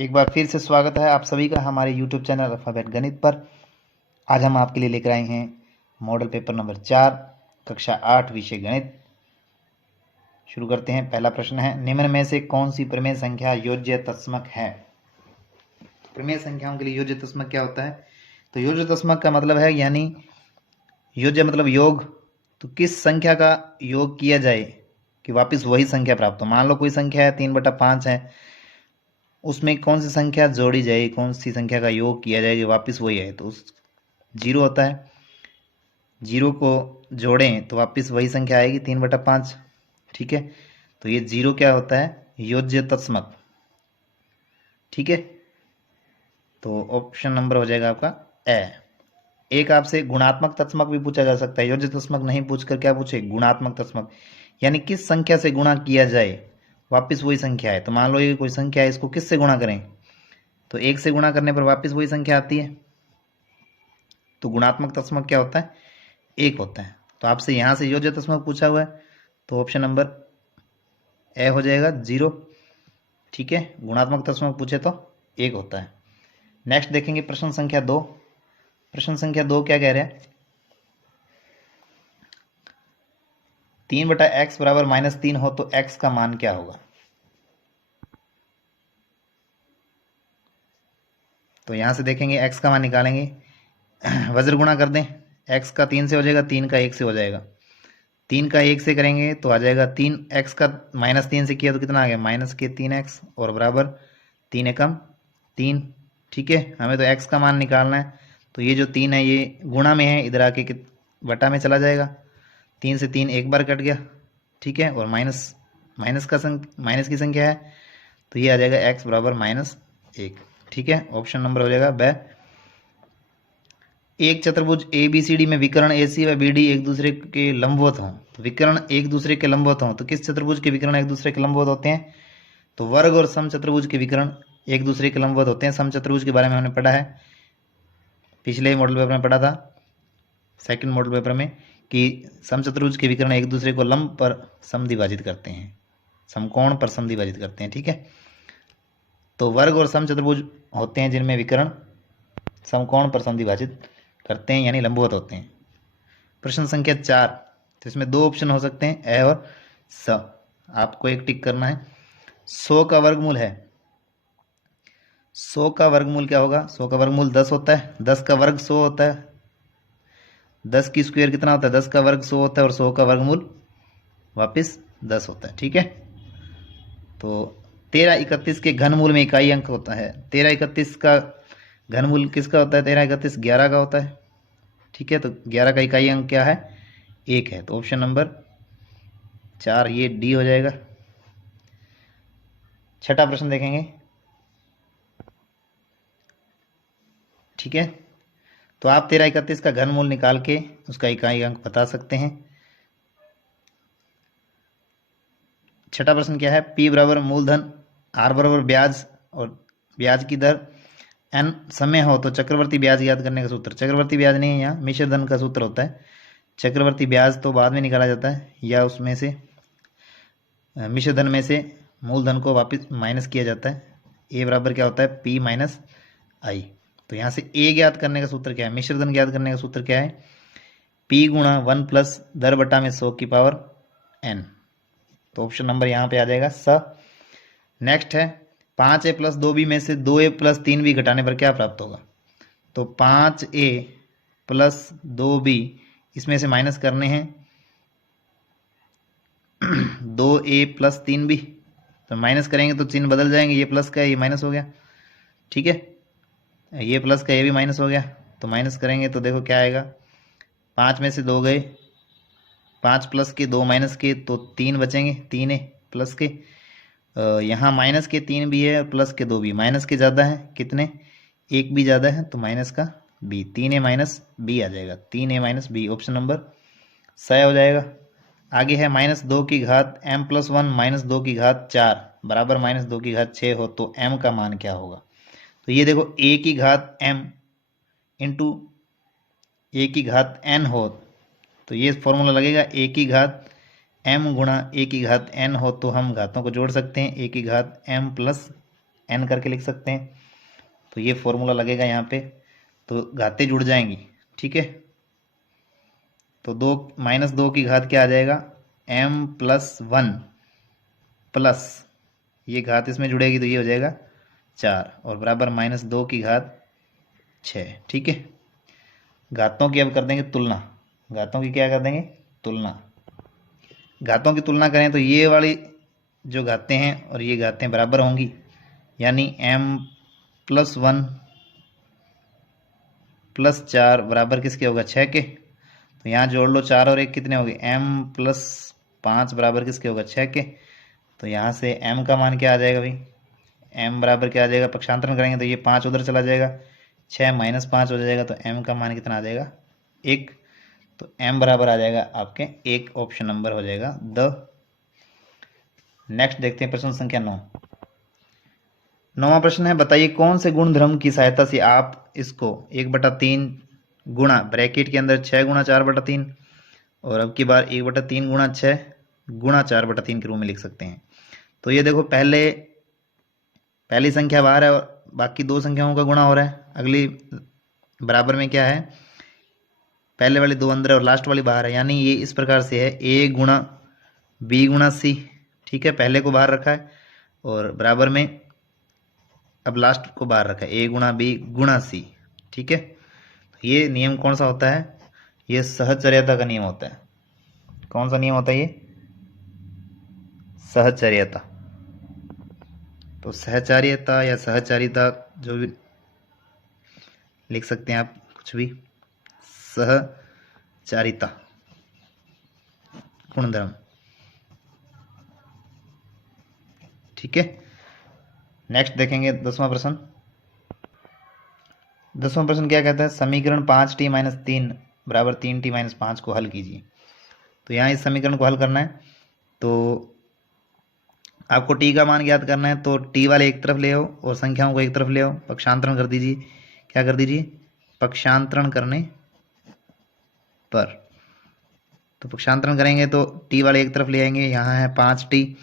एक बार फिर से स्वागत है आप सभी का हमारे YouTube चैनल अल्फाबेट गणित पर। आज हम आपके लिए लेकर आए हैं मॉडल पेपर नंबर 4 कक्षा 8 विषय गणित। शुरू करते हैं। पहला प्रश्न है, निम्न में से कौन सी प्रमेय संख्या योज्य तस्मक है। प्रमेय संख्याओं के लिए योज्य तस्मक क्या होता है? तो योज्य तस्मक का मतलब है, यानी योज्य मतलब योग, तो किस संख्या का योग किया जाए कि वापस वही संख्या प्राप्त हो। मान लो कोई संख्या है 3/5 है, उसमें कौन सी संख्या जोड़ी जाए, कौन सी संख्या का योग किया जाए कि वापस वही है, तो उस जीरो होता है। जीरो को जोड़ें तो वापस वही संख्या आएगी 3/5। ठीक है, तो ये जीरो क्या होता है? योज्य तस्मक। ठीक है, तो ऑप्शन नंबर हो जाएगा आपका ए। एक आपसे गुणात्मक तस्मक भी पूछा जा सकता है। योज्य तस्मक नहीं पूछकर क्या पूछे? गुणात्मक तस्मक, यानी किस संख्या से गुणा किया जाए वापस वही संख्या है। तो मान लो ये कोई संख्या है, इसको किस से गुणा करें, तो 1 से गुणा करने पर वापस वही संख्या आती है। तो गुणात्मक तस्मक क्या होता है? 1 होता है। तो आपसे यहाँ से योज्य तस्मक पूछा हुआ है, तो ऑप्शन नंबर ए हो जाएगा 0। ठीक है, गुणात्मक तस्मक पूछे तो 1 होता है। नेक्स्ट देखेंगे प्रश्न संख्या 2। प्रश्न संख्या 2 क्या कह रहे हैं? 3/x बराबर -3 हो तो x का मान क्या होगा। तो यहां से देखेंगे x का मान निकालेंगे, वज्र गुणा कर दें। x का 3 से हो जाएगा, 3 का 1 से हो जाएगा। 3 का 1 से करेंगे तो आ जाएगा 3x का -3 से किया तो कितना आ गया? -3x और बराबर 3 एकम 3। ठीक है, हमें तो x का मान निकालना है, तो ये जो 3 है ये गुणा में है, इधर आके बटा में चला जाएगा। 3 से 3 एक बार कट गया। ठीक है, और माइनस की संख्या है, तो ये आ जाएगा x बराबर -1। ठीक है, ऑप्शन नंबर हो जाएगा ब। एक चतुर्भुज ABCD में विकर्ण AC व BD एक दूसरे के लंबवत हों, तो विकर्ण एक दूसरे के लंबवत हों, तो किस चतुर्भुज के विकर्ण एक दूसरे के लंबवत होते हैं? तो वर्ग और समचतुर्भुज के विकर्ण एक दूसरे के लंबवत होते हैं। समचतुर्भुज के बारे में हमने पढ़ा है, पिछले मॉडल पेपर में पढ़ा था, सेकंड मॉडल पेपर में, कि समचतुर्भुज के विकर्ण एक दूसरे को लंब पर समद्विभाजित करते हैं, समकोण पर समद्विभाजित करते हैं। ठीक है, तो वर्ग और समचतुर्भुज होते हैं जिनमें विकर्ण समकोण पर समद्विभाजित करते हैं, यानी लंबवत होते हैं। प्रश्न संख्या 4, तो इसमें 2 ऑप्शन हो सकते हैं, ए और स। आपको एक टिक करना है। 100 का वर्गमूल है, 100 का वर्गमूल क्या होगा? 100 का वर्गमूल 10 होता है। 10 का वर्ग 100 होता है। 10 की स्क्वायर कितना होता है? 10 का वर्ग 100 होता है, और 100 का वर्गमूल वापस 10 होता है। ठीक है, तो 1331 के घनमूल में इकाई अंक होता है। 1331 का घनमूल किसका होता है? 1331 11 का होता है। ठीक है, तो 11 का इकाई अंक क्या है? 1 है। तो ऑप्शन नंबर 4 ये डी हो जाएगा। छठा प्रश्न देखेंगे। ठीक है, तो आप 1331 का घनमूल निकाल के उसका इकाई अंक बता सकते हैं। छठा प्रश्न क्या है? P बराबर मूलधन, R बराबर ब्याज और ब्याज की दर n समय हो तो चक्रवर्ती ब्याज ज्ञात करने का सूत्र। चक्रवर्ती ब्याज नहीं है, यहाँ मिश्र धन का सूत्र होता है। चक्रवर्ती ब्याज तो बाद में निकाला जाता है, या उसमें से मिश्र धन में से मूलधन को वापस माइनस किया जाता है। ए बराबर क्या होता है? P माइनस आई। तो यहाँ से ए ज्ञात करने का सूत्र क्या है? मिश्र धन ज्ञात करने का सूत्र क्या है? P गुणा 1 प्लस दर बटा में 100 की पावर n। तो ऑप्शन नंबर यहाँ पे आ जाएगा स। नेक्स्ट है 5a प्लस 2b में से 2a प्लस 3b घटाने पर क्या प्राप्त होगा। तो 5a प्लस 2b इसमें से माइनस करने हैं 2a प्लस 3b, तो माइनस करेंगे तो चिन्ह बदल जाएंगे, ये प्लस का है ये माइनस हो गया। ठीक है, ये प्लस का ये भी माइनस हो गया, तो माइनस करेंगे तो देखो क्या आएगा। 5 में से 2 गए, 5 प्लस के 2 माइनस के, तो 3 बचेंगे। 3 है प्लस के, यहाँ माइनस के 3 भी है और प्लस के 2 भी। माइनस के ज़्यादा है, कितने? 1 भी ज़्यादा है, तो माइनस का b, 3a माइनस b आ जाएगा। 3a minus b option number सही हो जाएगा। आगे है -2 की घात m प्लस 1 -2 की घात 4 बराबर -2 की घात 6 हो तो m का मान क्या होगा। तो ये देखो a की घात m इंटू a की घात n हो, तो ये फॉर्मूला लगेगा a की घात m गुणा a की घात n हो, तो हम घातों को जोड़ सकते हैं। a की घात m प्लस n करके लिख सकते हैं। तो ये फॉर्मूला लगेगा यहाँ पे, तो घातें जुड़ जाएंगी, ठीक है। तो 2 की घात क्या आ जाएगा, m+1 प्लस ये घात इसमें जुड़ेगी तो ये हो जाएगा 4 और बराबर -2 की घात 6, ठीक है। घातों की अब कर देंगे तुलना, घातों की क्या कर देंगे, तुलना। घातों की तुलना करें तो ये वाली जो घातें हैं और ये घातें बराबर होंगी, यानी m+1 + 4 बराबर किसके होगा, 6 के। तो यहाँ जोड़ लो 4 और 1 कितने हो गए, m+5 बराबर किसके होगा, 6 के। तो यहाँ से m का मान क्या आ जाएगा भाई, m बराबर क्या आ जाएगा, पक्षांतरण करेंगे तो ये 5 उधर चला जाएगा, 6 - 5 हो जाएगा, तो m का मान कितना आ जाएगा, 1। तो m बराबर आ जाएगा आपके 1, ऑप्शन नंबर हो जाएगा द। नेक्स्ट देखते हैं प्रश्न संख्या 9। 9वां प्रश्न है, बताइए कौन से गुणधर्म की सहायता से आप इसको 1/3 गुणा ब्रैकेट के अंदर 6 गुणा 4/3 और अब की बार 1/3 गुणा 6 गुणा 4/3 के रूप में लिख सकते हैं। तो ये देखो पहली संख्या बाहर है और बाकी दो संख्याओं का गुणा हो रहा है, अगली बराबर में क्या है, पहले वाली दो अंदर और लास्ट वाली बाहर है, यानी ये इस प्रकार से है a गुणा b गुणा c, ठीक है। पहले को बाहर रखा है और बराबर में अब लास्ट को बाहर रखा है, a गुणा b गुणा c, ठीक है। ये नियम कौन सा होता है, ये सहचर्यता का नियम होता है। कौन सा नियम होता है ये, सहचर्यता। तो सहचार्यता या सहचारिता जो भी लिख सकते हैं आप, कुछ भी, सहचारिता गुणधर्म, ठीक है। नेक्स्ट देखेंगे 10वां प्रश्न। 10वां प्रश्न क्या कहता है, समीकरण 5t - 3 बराबर 3t - 5 को हल कीजिए। तो यहाँ इस समीकरण को हल करना है तो आपको t का मान ज्ञात करना है, तो t वाले एक तरफ ले आओ और संख्याओं को एक तरफ ले आओ, पक्षांतरण कर दीजिए। क्या कर दीजिए, पक्षांतरण करने पर। तो पक्षांतरण करेंगे तो t वाले एक तरफ ले आएंगे, यहाँ है 5t,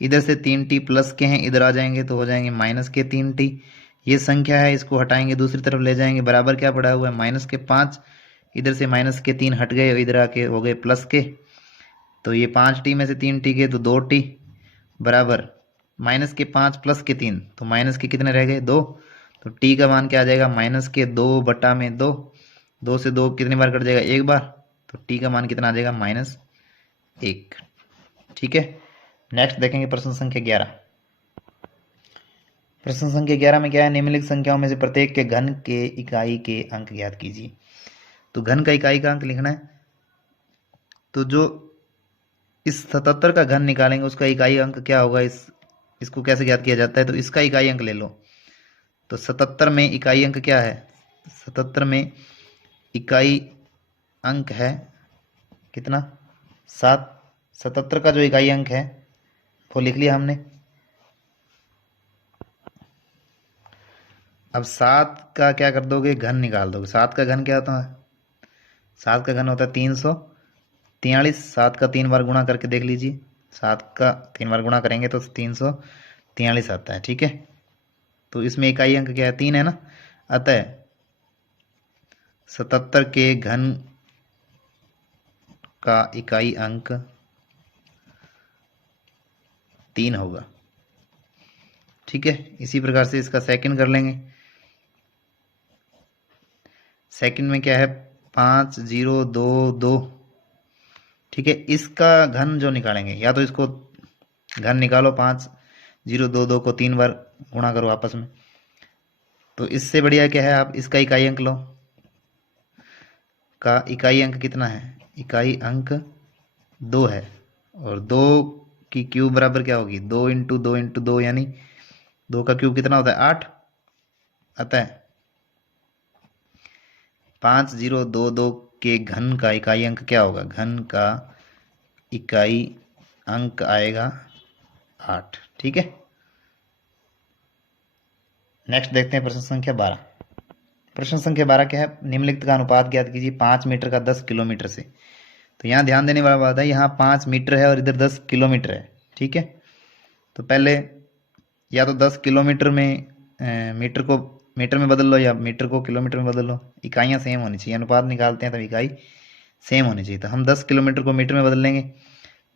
इधर से 3t प्लस के हैं, इधर आ जाएंगे तो हो जाएंगे -3t। ये संख्या है, इसको हटाएंगे दूसरी तरफ ले जाएंगे, बराबर क्या पड़ा हुआ है, -5। इधर से -3 हट गए और इधर आके हो गए प्लस के। तो ये 5t में से 3t गए तो 2t बराबर -5 प्लस के 3, तो माइनस के कितने रह गए, 2। तो t का मान क्या आ जाएगा, -2/2। 2 से 2 कितनी बार कट जाएगा, एक बार। तो t का मान कितना आ जाएगा, -1, ठीक है। नेक्स्ट देखेंगे प्रश्न संख्या 11। प्रश्न संख्या 11 में क्या है, निम्नलिखित संख्याओं में से प्रत्येक के घन के इकाई के अंक ज्ञात कीजिए। तो घन का इकाई का अंक लिखना है, तो जो इस 77 का घन निकालेंगे उसका इकाई अंक क्या होगा, इसको कैसे ज्ञात किया जाता है, तो इसका इकाई अंक ले लो। तो 77 में इकाई अंक क्या है, 77 में इकाई अंक है कितना, 7। 77 का जो इकाई अंक है वो लिख लिया हमने। अब 7 का क्या कर दोगे, घन निकाल दोगे। 7 का घन क्या होता है, 7 का घन होता है 343। 7 का 3 बार गुणा करके देख लीजिए, 7 का 3 बार गुणा करेंगे तो 343 आता है, ठीक है। तो इसमें इकाई अंक क्या है, 3 है ना। अतः 77 के घन का इकाई अंक 3 होगा, ठीक है। इसी प्रकार से इसका सेकंड कर लेंगे। सेकंड में क्या है, 5022, ठीक है। इसका घन जो निकालेंगे, या तो इसको घन निकालो, 5022 को 3 बार गुणा करो आपस में। तो इससे बढ़िया क्या है, आप इसका इकाई अंक लो। का इकाई अंक कितना है, इकाई अंक 2 है, और 2 की क्यूब बराबर क्या होगी, 2 × 2 × 2, यानी 2 का क्यूब कितना होता है, 8। अतः 5022 के घन का इकाई अंक क्या होगा, घन का इकाई अंक आएगा 8, ठीक है। नेक्स्ट देखते हैं प्रश्न संख्या 12। प्रश्न संख्या 12 क्या है, निम्नलिखित का अनुपात ज्ञात कीजिए 5 मीटर का 10 किलोमीटर से। तो यहाँ ध्यान देने वाला बात है, यहाँ 5 मीटर है और इधर 10 किलोमीटर है, ठीक है। तो पहले या तो 10 किलोमीटर में मीटर को मीटर में बदल लो या मीटर को किलोमीटर में बदल लो, इकाइयाँ सेम होनी चाहिए, अनुपात निकालते हैं तो इकाई सेम होनी चाहिए। तो हम 10 किलोमीटर को मीटर में बदल लेंगे।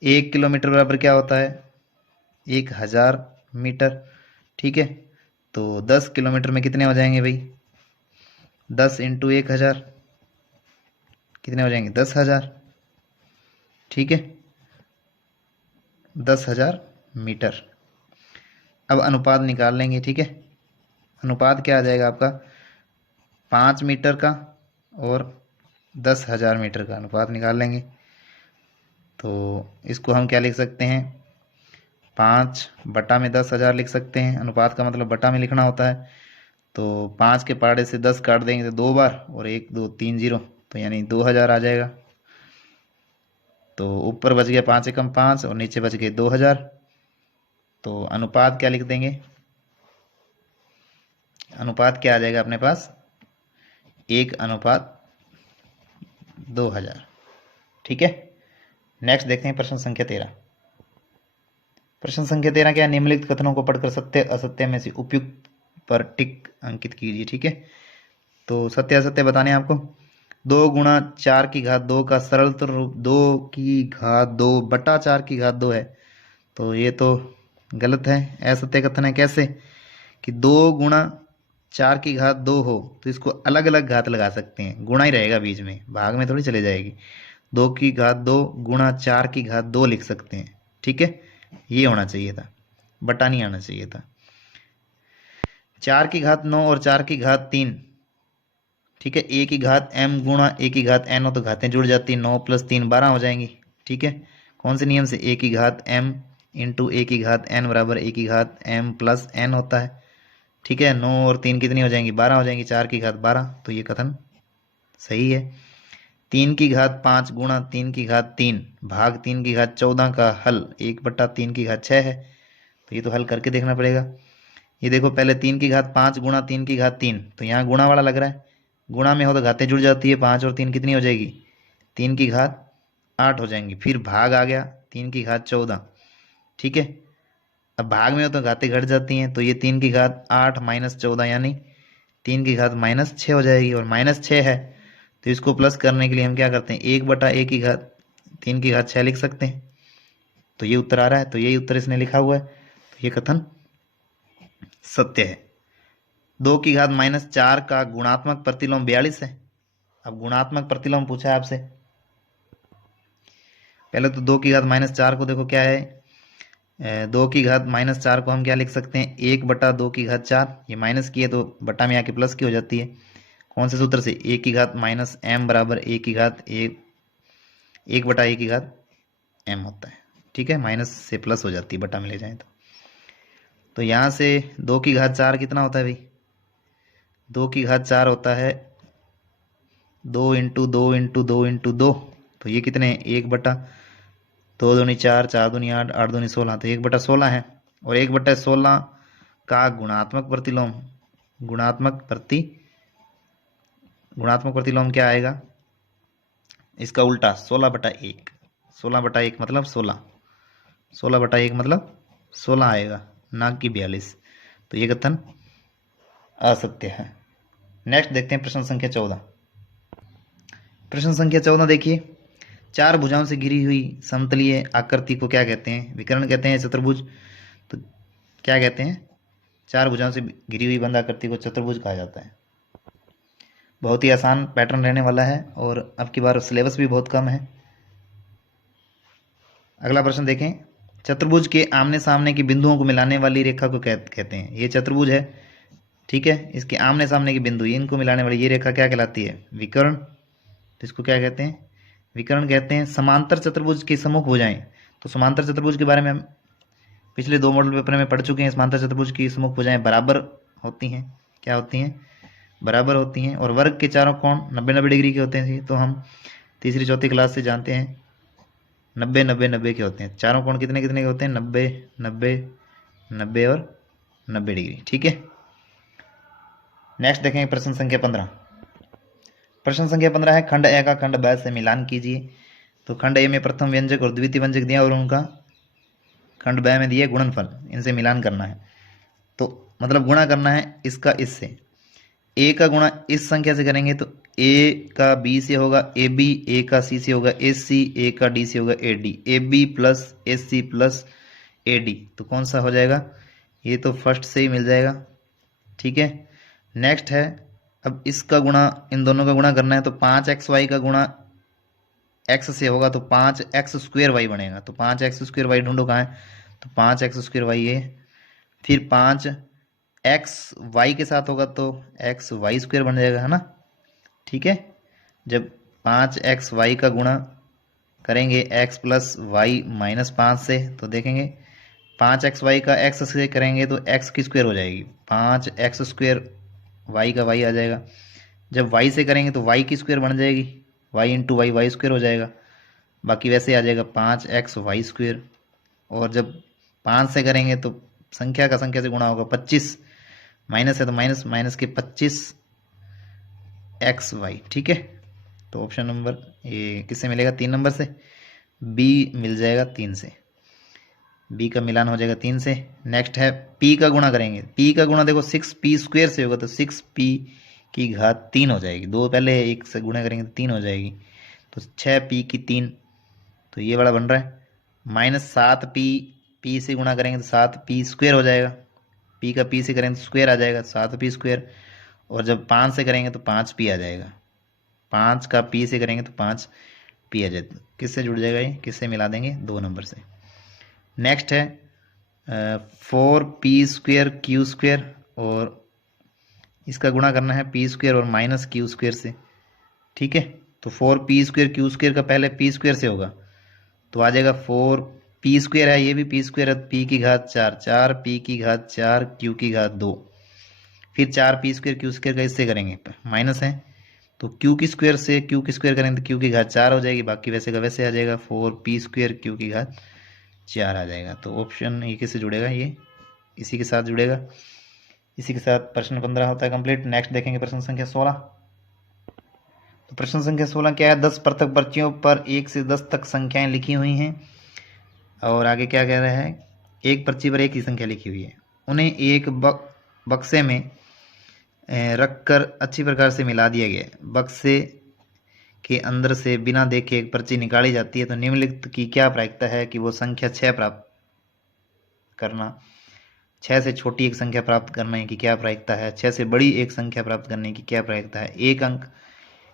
1 किलोमीटर बराबर क्या होता है? 1000 मीटर। ठीक है, तो 10 किलोमीटर में कितने हो जाएंगे भाई? 10 इंटू 1000 कितने हो जाएंगे? 10,000। ठीक है, 10,000 मीटर। अब अनुपात निकाल लेंगे। ठीक है, अनुपात क्या आ जाएगा आपका? 5 मीटर का और 10,000 मीटर का अनुपात निकाल लेंगे। तो इसको हम क्या लिख सकते हैं? 5 बटा में 10,000 लिख सकते हैं। अनुपात का मतलब बटा में लिखना होता है। तो 5 के पाड़े से 10 काट देंगे तो 2 बार, और 1 2 3 0, तो यानी 2000 आ जाएगा। तो ऊपर बच गया 5 एकम 5 और नीचे बच गए 2000। तो अनुपात क्या लिख देंगे? अनुपात क्या आ जाएगा अपने पास? 1:2000। ठीक है, नेक्स्ट देखते हैं प्रश्न संख्या 13। प्रश्न संख्या 13 क्या है? निम्नलिखित कथनों को पढ़कर सत्य असत्य में से उपयुक्त पर टिक अंकित कीजिए। ठीक है, तो सत्य असत्य बताने हैं आपको। 2 गुणा 4 की घात 2 का सरलतम रूप 2 की घात 2 बटा 4 की घात 2 है। तो ये तो गलत है, असत्य कथन है। कैसे कि 2 गुणा 4 की घात 2 हो तो इसको अलग अलग घात लगा सकते हैं, गुणा ही रहेगा बीच में, भाग में थोड़ी चले जाएगी। 2 की घात 2 गुणा 4 की घात 2 लिख सकते हैं। ठीक है, ये होना चाहिए था, बटा नहीं आना चाहिए था। 4 की घात 9 और 4 की घात 3। ठीक है, ए की घात m गुणा ए की घात n हो तो घातें जुड़ जाती हैं, 9 + 3 12 हो जाएंगी। ठीक है, कौन से नियम से? ए की घात m इंटू ए की घात n बराबर ए की घात m प्लस n होता है। ठीक है, 9 और 3 कितनी हो जाएंगी? 12 हो जाएंगी, 4 की घात 12। तो ये कथन सही है। 3 की घात 5 गुणा 3 की घात 3 भाग 3 की घात 14 का हल 1/3 की घात 6 है। तो ये तो हल करके देखना पड़ेगा। ये देखो, पहले 3 की घात 5 गुणा 3 की घात 3, तो यहाँ गुणा वाला लग रहा है। गुणा में हो तो घातें जुड़ जाती है, 5 और 3 कितनी हो जाएगी? 3 की घात 8 हो जाएंगी। फिर भाग आ गया 3 की घात 14। ठीक है, अब भाग में हो तो घातें घट जाती हैं, तो ये 3 की घात 8 माइनस 14 यानी 3 की घात -6 हो जाएगी, और -6 है तो इसको प्लस करने के लिए हम क्या करते हैं? 1/a की घात 3 की घात 6 लिख सकते हैं। तो ये उत्तर आ रहा है, तो यही उत्तर इसने लिखा हुआ है। तो ये कथन सत्य है। 2 की घात -4 का गुणात्मक प्रतिलोम 42 है। अब गुणात्मक प्रतिलोम पूछा है आपसे। पहले तो 2 की घात -4 को देखो क्या है? 2 की घात -4 को हम क्या लिख सकते हैं? 1/2 की घात 4। ये माइनस की है तो बटा में आके प्लस की हो जाती है। कौन से सूत्र से? ए की घात -m बराबर ए की घात 1/a की घात m होता है। ठीक है, माइनस से प्लस हो जाती है बटा में ले जाए तो यहाँ से 2 की घात 4 कितना होता है भाई? 2 की घात 4 होता है 2 इंटू 2 इंटू 2 इंटू 2। तो ये कितने? 1/2 दूनी 4 4 दूनी 8 8 दूनी 16, तो 1/16 है। और 1/16 का गुणात्मक प्रतिलोम गुणात्मक प्रतिलोम क्या आएगा? इसका उल्टा 16/1। 16/1 मतलब 16। 16/1 मतलब 16 आएगा, ना कि 42। तो ये कथन असत्य है। नेक्स्ट देखते हैं प्रश्न संख्या 14। प्रश्न संख्या 14 देखिए, 4 भुजाओं से घिरी हुई समतलीय आकृति को क्या कहते हैं? विकर्ण कहते हैं, चतुर्भुज। तो क्या कहते हैं? 4 भुजाओं से घिरी हुई बंद आकृति को चतुर्भुज कहा जाता है। बहुत ही आसान पैटर्न रहने वाला है, और अब की बार सिलेबस भी बहुत कम है। अगला प्रश्न देखें, चतुर्भुज के आमने सामने के बिंदुओं को मिलाने वाली रेखा को कहते हैं। ये चतुर्भुज है, ठीक है, इसके आमने सामने के बिंदु इनको मिलाने वाली ये रेखा क्या कहलाती है? विकर्ण। तो इसको क्या कहते हैं? विकर्ण कहते हैं। समांतर चतुर्भुज की सम्मुख भुजाएं, तो समांतर चतुर्भुज के बारे में हम पिछले 2 मॉडल पेपर में पढ़ चुके हैं। समांतर चतुर्भुज की सम्मुख भुजाएं बराबर होती हैं। क्या होती हैं? बराबर होती हैं। और वर्ग के चारों कोण 90-90 डिग्री के होते हैं। तो हम तीसरी चौथी क्लास से जानते हैं 90-90-90 के होते हैं। चारों कोण कितने कितने के होते हैं? 90-90-90 और 90 डिग्री। ठीक है, नेक्स्ट देखेंगे प्रश्न संख्या 15। प्रश्न संख्या 15 है, खंड ए का खंड ब से मिलान कीजिए। तो खंड ए में प्रथम व्यंजक और द्वितीय व्यंजक दिया और उनका खंड ब में दिए गुणनफल, इनसे मिलान करना है। तो मतलब गुणा करना है इसका इससे। ए का गुणा इस संख्या से करेंगे तो ए का बी से होगा ए बी, ए का सी से होगा ए सी, ए का डी से होगा A D, A B plus A C plus A D. तो कौन सा हो जाएगा? ये तो फर्स्ट से ही मिल जाएगा। ठीक है, नेक्स्ट है, अब इसका गुणा, इन दोनों का गुणा करना है तो 5xy का गुणा x से होगा तो 5x² y बनेगा। तो 5x² y ढूंढो कहाँ है, तो 5x² y ये, फिर 5x y के साथ होगा तो xy² बन जाएगा, है ना। ठीक है, जब 5xy का गुणा करेंगे x प्लस वाई माइनस 5 से तो देखेंगे 5xy का x से करेंगे तो x की स्क्वायर हो जाएगी, 5x² y का y आ जाएगा। जब y से करेंगे तो y की स्क्वायर बन जाएगी, y इंटू वाई y² हो जाएगा। बाकी वैसे आ जाएगा 5xy²। और जब 5 से करेंगे तो संख्या का संख्या से गुणा होगा, 25 माइनस है तो माइनस, माइनस के 25xy। ठीक है, तो ऑप्शन नंबर ये किससे मिलेगा? 3 नंबर से। बी मिल जाएगा 3 से, बी का मिलान हो जाएगा 3 से। नेक्स्ट है p का गुणा करेंगे, p का गुणा देखो 6p² से होगा तो 6p की घात 3 हो जाएगी। दो पहले एक से गुणा करेंगे तो 3 हो जाएगी, तो 6p की 3, तो ये बड़ा बन रहा है। माइनस 7p, p से गुणा करेंगे तो 7p² हो जाएगा, p का p से करेंगे तो स्क्वायर आ जाएगा 7p²। और जब 5 से करेंगे तो 5p आ जाएगा, 5 का p से करेंगे तो 5p आ जाएगा। किससे जुड़ जाएगा ये, किससे मिला देंगे? 2 नंबर से। नेक्स्ट है 4p² q², और इसका गुणा करना है p² और माइनस q² से। ठीक है, तो 4p² q² का पहले p² से होगा तो आ जाएगा 4p² है, ये भी p² है, p की घात 4, 4p की घात 4 q की घात 2, फिर 4p² q² का इससे करेंगे माइनस है तो q की स्क्वायर से q की स्क्वायर करेंगे तो q की घात 4 हो जाएगी, बाकी वैसे का वैसे आ जाएगा 4p² q की घात 4 आ जाएगा। तो ऑप्शन ये किससे जुड़ेगा? ये इसी के साथ जुड़ेगा। इसी के साथ प्रश्न 15 होता है कंप्लीट। नेक्स्ट देखेंगे प्रश्न संख्या 16। तो प्रश्न संख्या 16 क्या है? 10 पृथक पर्चियों पर 1 से 10 तक संख्याएं लिखी हुई हैं, और आगे क्या कह रहा है? एक पर्ची पर एक ही संख्या लिखी हुई है, उन्हें एक बक्से में रखकर अच्छी प्रकार से मिला दिया गया है। बक्से के अंदर से बिना देखे एक पर्ची निकाली जाती है, तो निम्नलिखित की क्या प्रायिकता है कि वो संख्या 6 प्राप्त करना, 6 से छोटी एक संख्या प्राप्त करने की क्या प्रायिकता है, 6 से बड़ी एक संख्या प्राप्त करने की क्या प्रायिकता है, एक अंक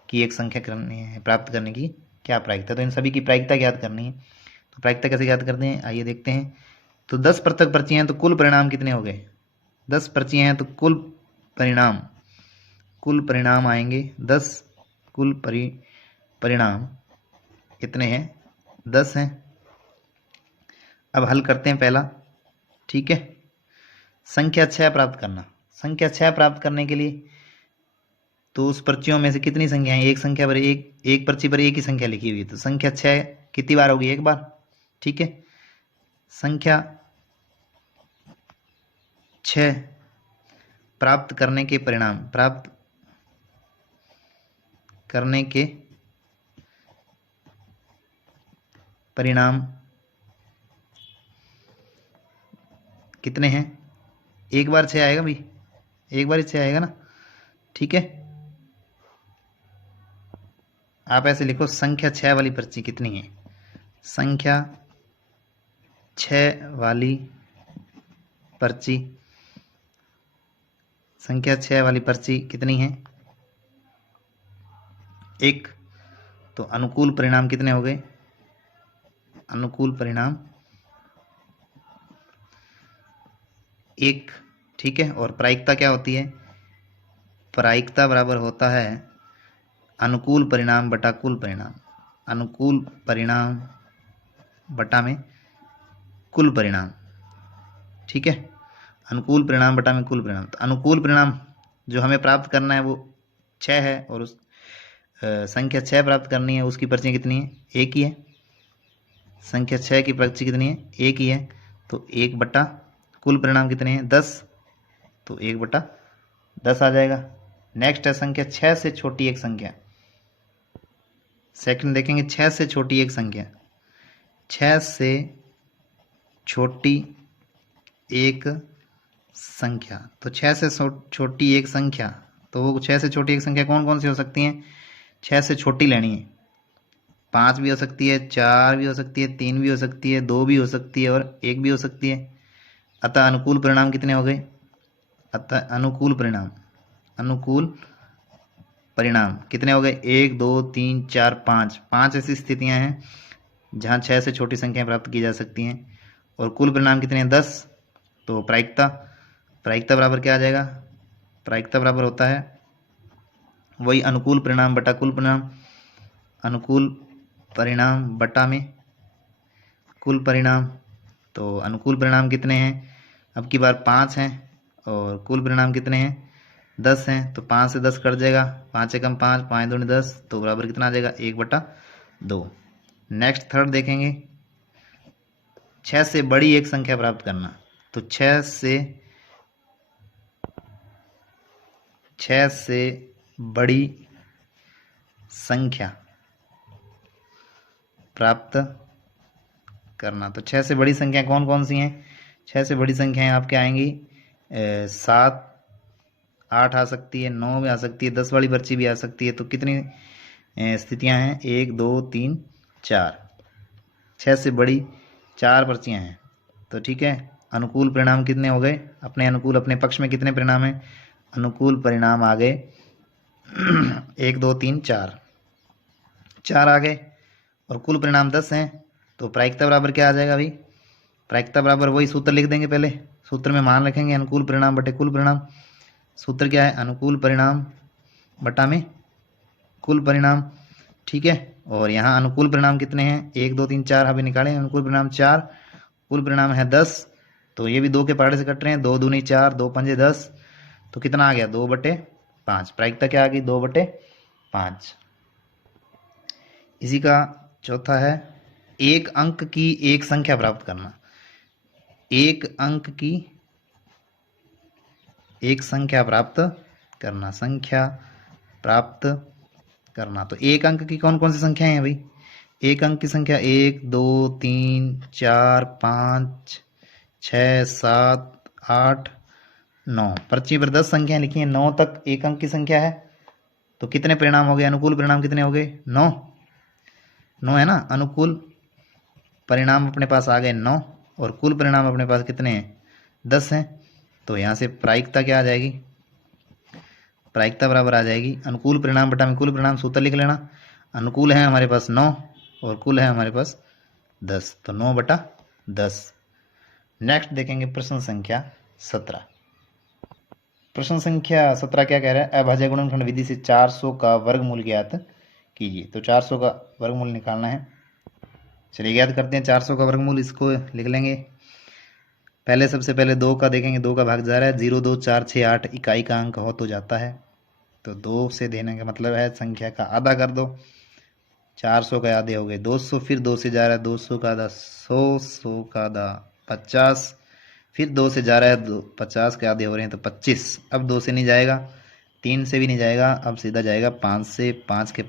की एक संख्या करनी है प्राप्त करने की क्या प्रायिकता है। तो इन सभी की प्रायिकता ज्ञात करनी है। तो प्रायिकता कैसे ज्ञात करते हैं, आइए देखते हैं। तो 10 पृथक पर्चियां हैं तो कुल परिणाम कितने हो गए? 10 पर्चियां हैं तो कुल परिणाम आएंगे 10, कुल परिणाम कितने हैं? 10 हैं। अब हल करते हैं पहला। ठीक है, संख्या 6 प्राप्त करना। संख्या 6 प्राप्त करने के लिए तो उस पर्चियों में से कितनी संख्याएं? एक संख्या पर एक पर्ची पर एक ही संख्या लिखी हुई है, तो संख्या 6 कितनी बार होगी? एक बार। ठीक है, संख्या 6 प्राप्त करने के परिणाम कितने हैं? एक बार 6 आएगा भाई, एक बार ही 6 आएगा ना। ठीक है, आप ऐसे लिखो, संख्या 6 वाली पर्ची कितनी है? संख्या 6 वाली पर्ची, संख्या 6 वाली पर्ची कितनी है? एक। तो अनुकूल परिणाम कितने हो गए? अनुकूल परिणाम 1। ठीक है, और प्रायिकता क्या होती है? प्रायिकता बराबर होता है अनुकूल परिणाम बटा कुल परिणाम, अनुकूल परिणाम बटा में कुल परिणाम। ठीक है, अनुकूल परिणाम बटा में कुल परिणाम। तो अनुकूल परिणाम जो हमें प्राप्त करना है वो 6 है, और उस संख्या 6 प्राप्त करनी है, उसकी पर्ची कितनी है? एक ही है। संख्या 6 की पर्ची कितनी है? एक ही है। तो 1 बटा कुल परिणाम कितने हैं? 10, तो 1 बटा 10 आ जाएगा। नेक्स्ट है संख्या 6 से छोटी एक संख्या। सेकंड देखेंगे, 6 से छोटी एक संख्या। 6 से छोटी एक संख्या। तो 6 से छोटी एक संख्या, तो वो 6 से छोटी एक संख्या कौन कौन सी हो सकती हैं? 6 से छोटी लेनी है। 5 भी हो सकती है, 4 भी हो सकती है, 3 भी हो सकती है, 2 भी हो सकती है और 1 भी हो सकती है। अतः अनुकूल परिणाम कितने हो गए? अतः अनुकूल परिणाम कितने हो गए? 1 2 3 4 5। 5 ऐसी स्थितियां हैं जहां 6 से छोटी संख्याएं प्राप्त की जा सकती हैं। और कुल परिणाम कितने हैं? 10। तो प्रायिकता बराबर क्या आ जाएगा? प्रायिकता बराबर होता है वही अनुकूल परिणाम बटा कुल परिणाम। अनुकूल परिणाम बटा में कुल परिणाम। तो अनुकूल परिणाम कितने हैं? अब की बार 5 हैं और कुल परिणाम कितने हैं? 10 हैं। तो 5 से 10 कट जाएगा, 5 एकम 5, 5 दूनी 10, तो बराबर कितना आ जाएगा? 1/2। नेक्स्ट थर्ड देखेंगे, 6 से बड़ी एक संख्या प्राप्त करना। तो 6 से बड़ी संख्या प्राप्त करना। तो 6 से बड़ी संख्या कौन कौन सी हैं? 6 से बड़ी संख्याएं आपके आएंगी 7 8 आ सकती है, 9 भी आ सकती है, 10 वाली पर्ची भी आ सकती है। तो कितनी स्थितियां हैं? 1 2 3 4। 6 से बड़ी 4 पर्चियां हैं। तो ठीक है, अनुकूल परिणाम कितने हो गए? अपने पक्ष में कितने परिणाम हैं? अनुकूल परिणाम आ गए 1 2 3 4, 4 आ गए। और कुल परिणाम 10 हैं। तो प्रायिकता बराबर क्या आ जाएगा अभी? प्रायिकता बराबर वही सूत्र लिख देंगे। पहले सूत्र में मान रखेंगे अनुकूल परिणाम बटे कुल परिणाम। सूत्र क्या है? अनुकूल परिणाम बटा में कुल परिणाम। ठीक है, और यहाँ अनुकूल परिणाम कितने हैं? 1 2 3 4 अभी निकाले। अनुकूल परिणाम 4, कुल परिणाम है 10। तो ये भी 2 के पहाड़े से कट रहे हैं, 2 दूनी 4, 2 पंजे 10। तो कितना आ गया? 2/5। प्रायिकता क्या आ गई? 2/5। इसी का चौथा है, एक अंक की एक संख्या प्राप्त करना। एक अंक की एक संख्या प्राप्त करना। तो एक अंक की कौन कौन सी संख्याएं हैं भाई? एक अंक की संख्या 1 2 3 4 5 6 7 8 9। पर्ची पर 10 संख्याएं लिखी हैं, 9 तक एक अंक की संख्या है। तो कितने परिणाम हो गए? अनुकूल परिणाम कितने हो गए? 9 है ना। अनुकूल परिणाम अपने पास आ गए 9 और कुल परिणाम अपने पास कितने हैं? 10 हैं। तो यहाँ से प्रायिकता क्या आ जाएगी? प्रायिकता बराबर आ जाएगी अनुकूल परिणाम बटा में कुल परिणाम। सूत्र लिख लेना। अनुकूल है हमारे पास 9 और कुल है हमारे पास 10, तो 9/10। नेक्स्ट देखेंगे प्रश्न संख्या 17। प्रश्न संख्या 17 क्या कह रहा है? अभाज्य गुणनखंड विधि से 400 का वर्गमूल ज्ञात कीजिए। तो 400 का वर्गमूल निकालना है। चलिए ज्ञात करते हैं 400 का वर्गमूल। इसको लिख लेंगे। पहले सबसे पहले 2 का देखेंगे, 2 का भाग जा रहा है 0 2 4 6 8, इकाई का अंक हो तो जाता है। तो 2 से देने का मतलब है संख्या का आधा कर दो। 400 का आधे हो गए 200, फिर 2 से जा रहा है 200 का आधा 100, 100 का आधा 50, फिर 2 से जा रहा है 50 के आधे हो रहे हैं तो 25। अब 2 से नहीं जाएगा, 3 से भी नहीं जाएगा, अब सीधा जाएगा 5 से। 5 के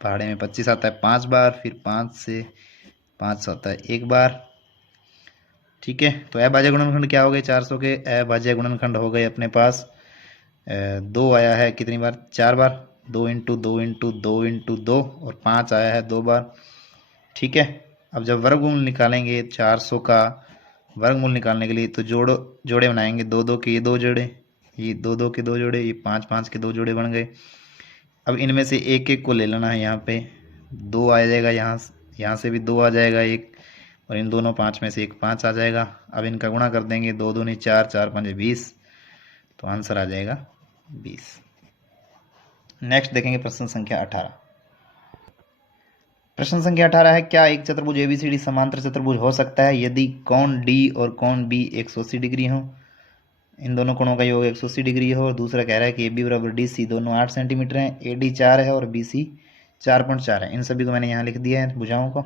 पहाड़े में 25 आता है 5 बार, फिर 5 से 5 आता है 1 बार। ठीक है, तो अभाज्य गुणनखंड क्या हो गए? 400 के अभाज्य गुणनखंड हो गए अपने पास 2 आया है कितनी बार? 4 बार। 2 इंटू 2 इंटू 2 इंटू 2 और 5 आया है 2 बार। ठीक है, अब जब वर्गमूल निकालेंगे 400 का वर्गमूल निकालने के लिए तो जोड़े बनाएंगे। 2 2 के ये 2 जोड़े, ये 2 2 के 2 जोड़े, ये 5 5 के 2 जोड़े बन गए। अब इनमें से एक एक को ले लेना है। यहाँ पे 2 आ जाएगा, यहाँ से भी 2 आ जाएगा एक, और इन दोनों 5 में से एक 5 आ जाएगा। अब इनका गुणा कर देंगे, 2 दूनी 4, 4 5 20, तो आंसर आ जाएगा 20। नेक्स्ट देखेंगे प्रश्न संख्या 18। प्रश्न संख्या 18 है, क्या एक चतुर्भुज एबीसीडी समांतर चतुर्भुज हो सकता है यदि कोण डी और कोण बी 180 डिग्री हो? इन दोनों कोणों का योग 180 डिग्री हो। और दूसरा कह रहा है कि ए बी बराबर डी सी दोनों 8 सेंटीमीटर हैं, ए डी 4 है और बी सी 4.4 है। इन सभी को मैंने यहाँ लिख दिया है भुजाओं को।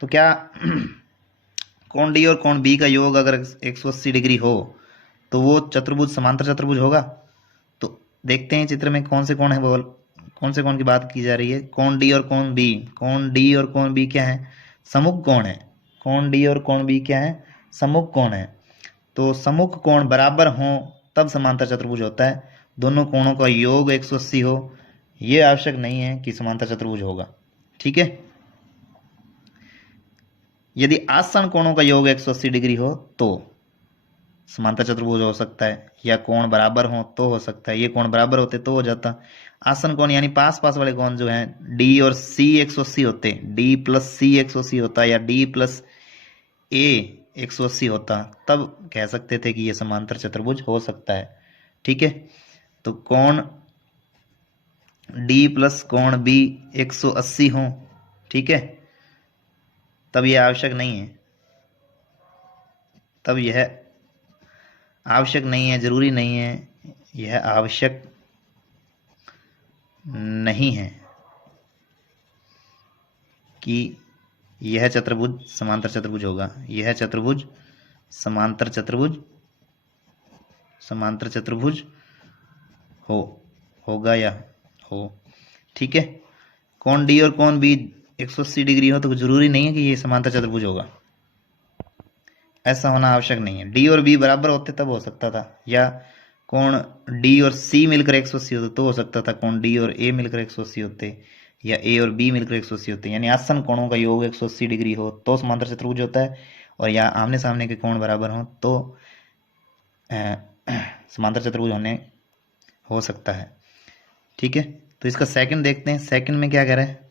तो क्या कोण डी और कोण बी का योग अगर 180 डिग्री हो तो वो चतुर्भुज समांतर चतुर्भुज होगा? तो देखते हैं चित्र में कौन से कोण है, बोल कौन से कोण की बात की जा रही है? कोण डी और कोण बी। कोण डी और कोण बी क्या है? सम्मुख कोण है। कोण डी और कोण बी क्या है? सम्मुख कोण है। तो सम्मुख कोण बराबर हों तब समांतर चतुर्भुज होता है। दोनों कोणों का योग 180 हो, ये आवश्यक नहीं है कि समांतर चतुर्भुज होगा। ठीक है। यदि आसन कोणों का योग 180 डिग्री हो तो समांतर चतुर्भुज हो सकता है, या कोण बराबर हो तो हो सकता है। ये कोण बराबर होते तो हो जाता। आसन कोण यानी पास पास वाले कोण जो हैं डी और सी 180 होते, डी प्लस सी 180 होता, या डी प्लस ए 180 होता, तब कह सकते थे कि ये समांतर चतुर्भुज हो सकता है। ठीक है। तो कोण डी प्लस कोण बी 180 हो, ठीक है, तब यह आवश्यक नहीं है, तब यह आवश्यक नहीं है, जरूरी नहीं है, यह आवश्यक नहीं है कि यह चतुर्भुज समांतर चतुर्भुज होगा। यह चतुर्भुज समांतर चतुर्भुज होगा या हो। ठीक है। कोण डी और कोण बी 180 डिग्री हो तो जरूरी नहीं है कि ये समांतर चतुर्भुज होगा, ऐसा होना आवश्यक नहीं है। डी और बी बराबर होते तब हो सकता था, या कोण डी और सी मिलकर 180 होते तो हो सकता था। कोण डी और ए मिलकर 180 होते, या ए और बी मिलकर 180 होते, यानी आसन कोणों का योग 180 डिग्री हो तो समांतर चतुर्भुज होता है, और या आमने सामने के कोण बराबर हो तो समांतर चतुर्भुज हो सकता है। ठीक है। तो इसका सेकंड देखते हैं। सेकंड में क्या कह रहा है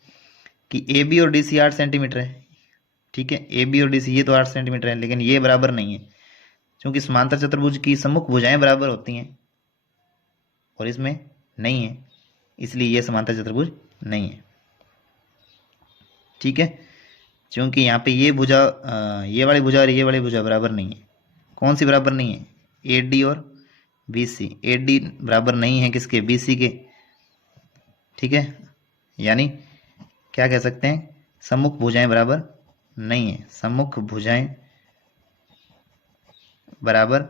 कि ए बी और डी सी 8 सेंटीमीटर है। ठीक है। ए बी और डी सी ये तो 8 सेंटीमीटर है, लेकिन ये बराबर नहीं है, क्योंकि समांतर चतुर्भुज की सम्मुख भुजाएं बराबर होती हैं और इसमें नहीं है, इसलिए ये समांतर चतुर्भुज नहीं है। ठीक है। क्योंकि यहाँ पे ये भुजा ये वाली भुजा और ये वाली भुजा बराबर नहीं है। कौन सी बराबर नहीं है? ए डी और बी सी। ए डी बराबर नहीं है किसके? बी सी के। ठीक है। यानी क्या कह सकते हैं? सम्मुख भुजाएं बराबर नहीं है, सम्मुख भुजाएं बराबर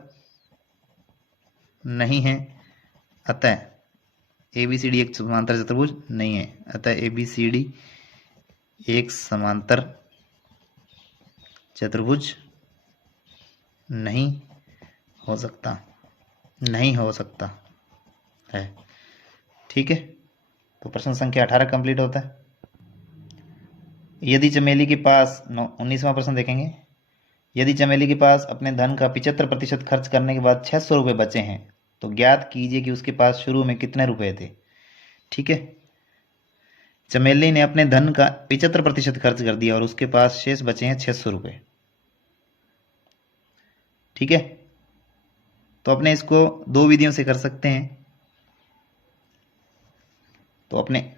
नहीं है, अतः ए बी सी डी एक समांतर चतुर्भुज नहीं है। अतः ए बी सी डी एक समांतर चतुर्भुज नहीं हो सकता, नहीं हो सकता है। ठीक है। तो प्रश्न संख्या 18 कंप्लीट होता है। यदि चमेली के पास 19वां प्रश्न देखेंगे। यदि चमेली के पास अपने धन का 75% खर्च करने के बाद 600 रुपये बचे हैं तो ज्ञात कीजिए कि उसके पास शुरू में कितने रुपए थे। ठीक है। चमेली ने अपने धन का 75% खर्च कर दिया और उसके पास शेष बचे हैं 600 रुपये। ठीक है। तो अपने इसको दो विधियों से कर सकते हैं। तो अपने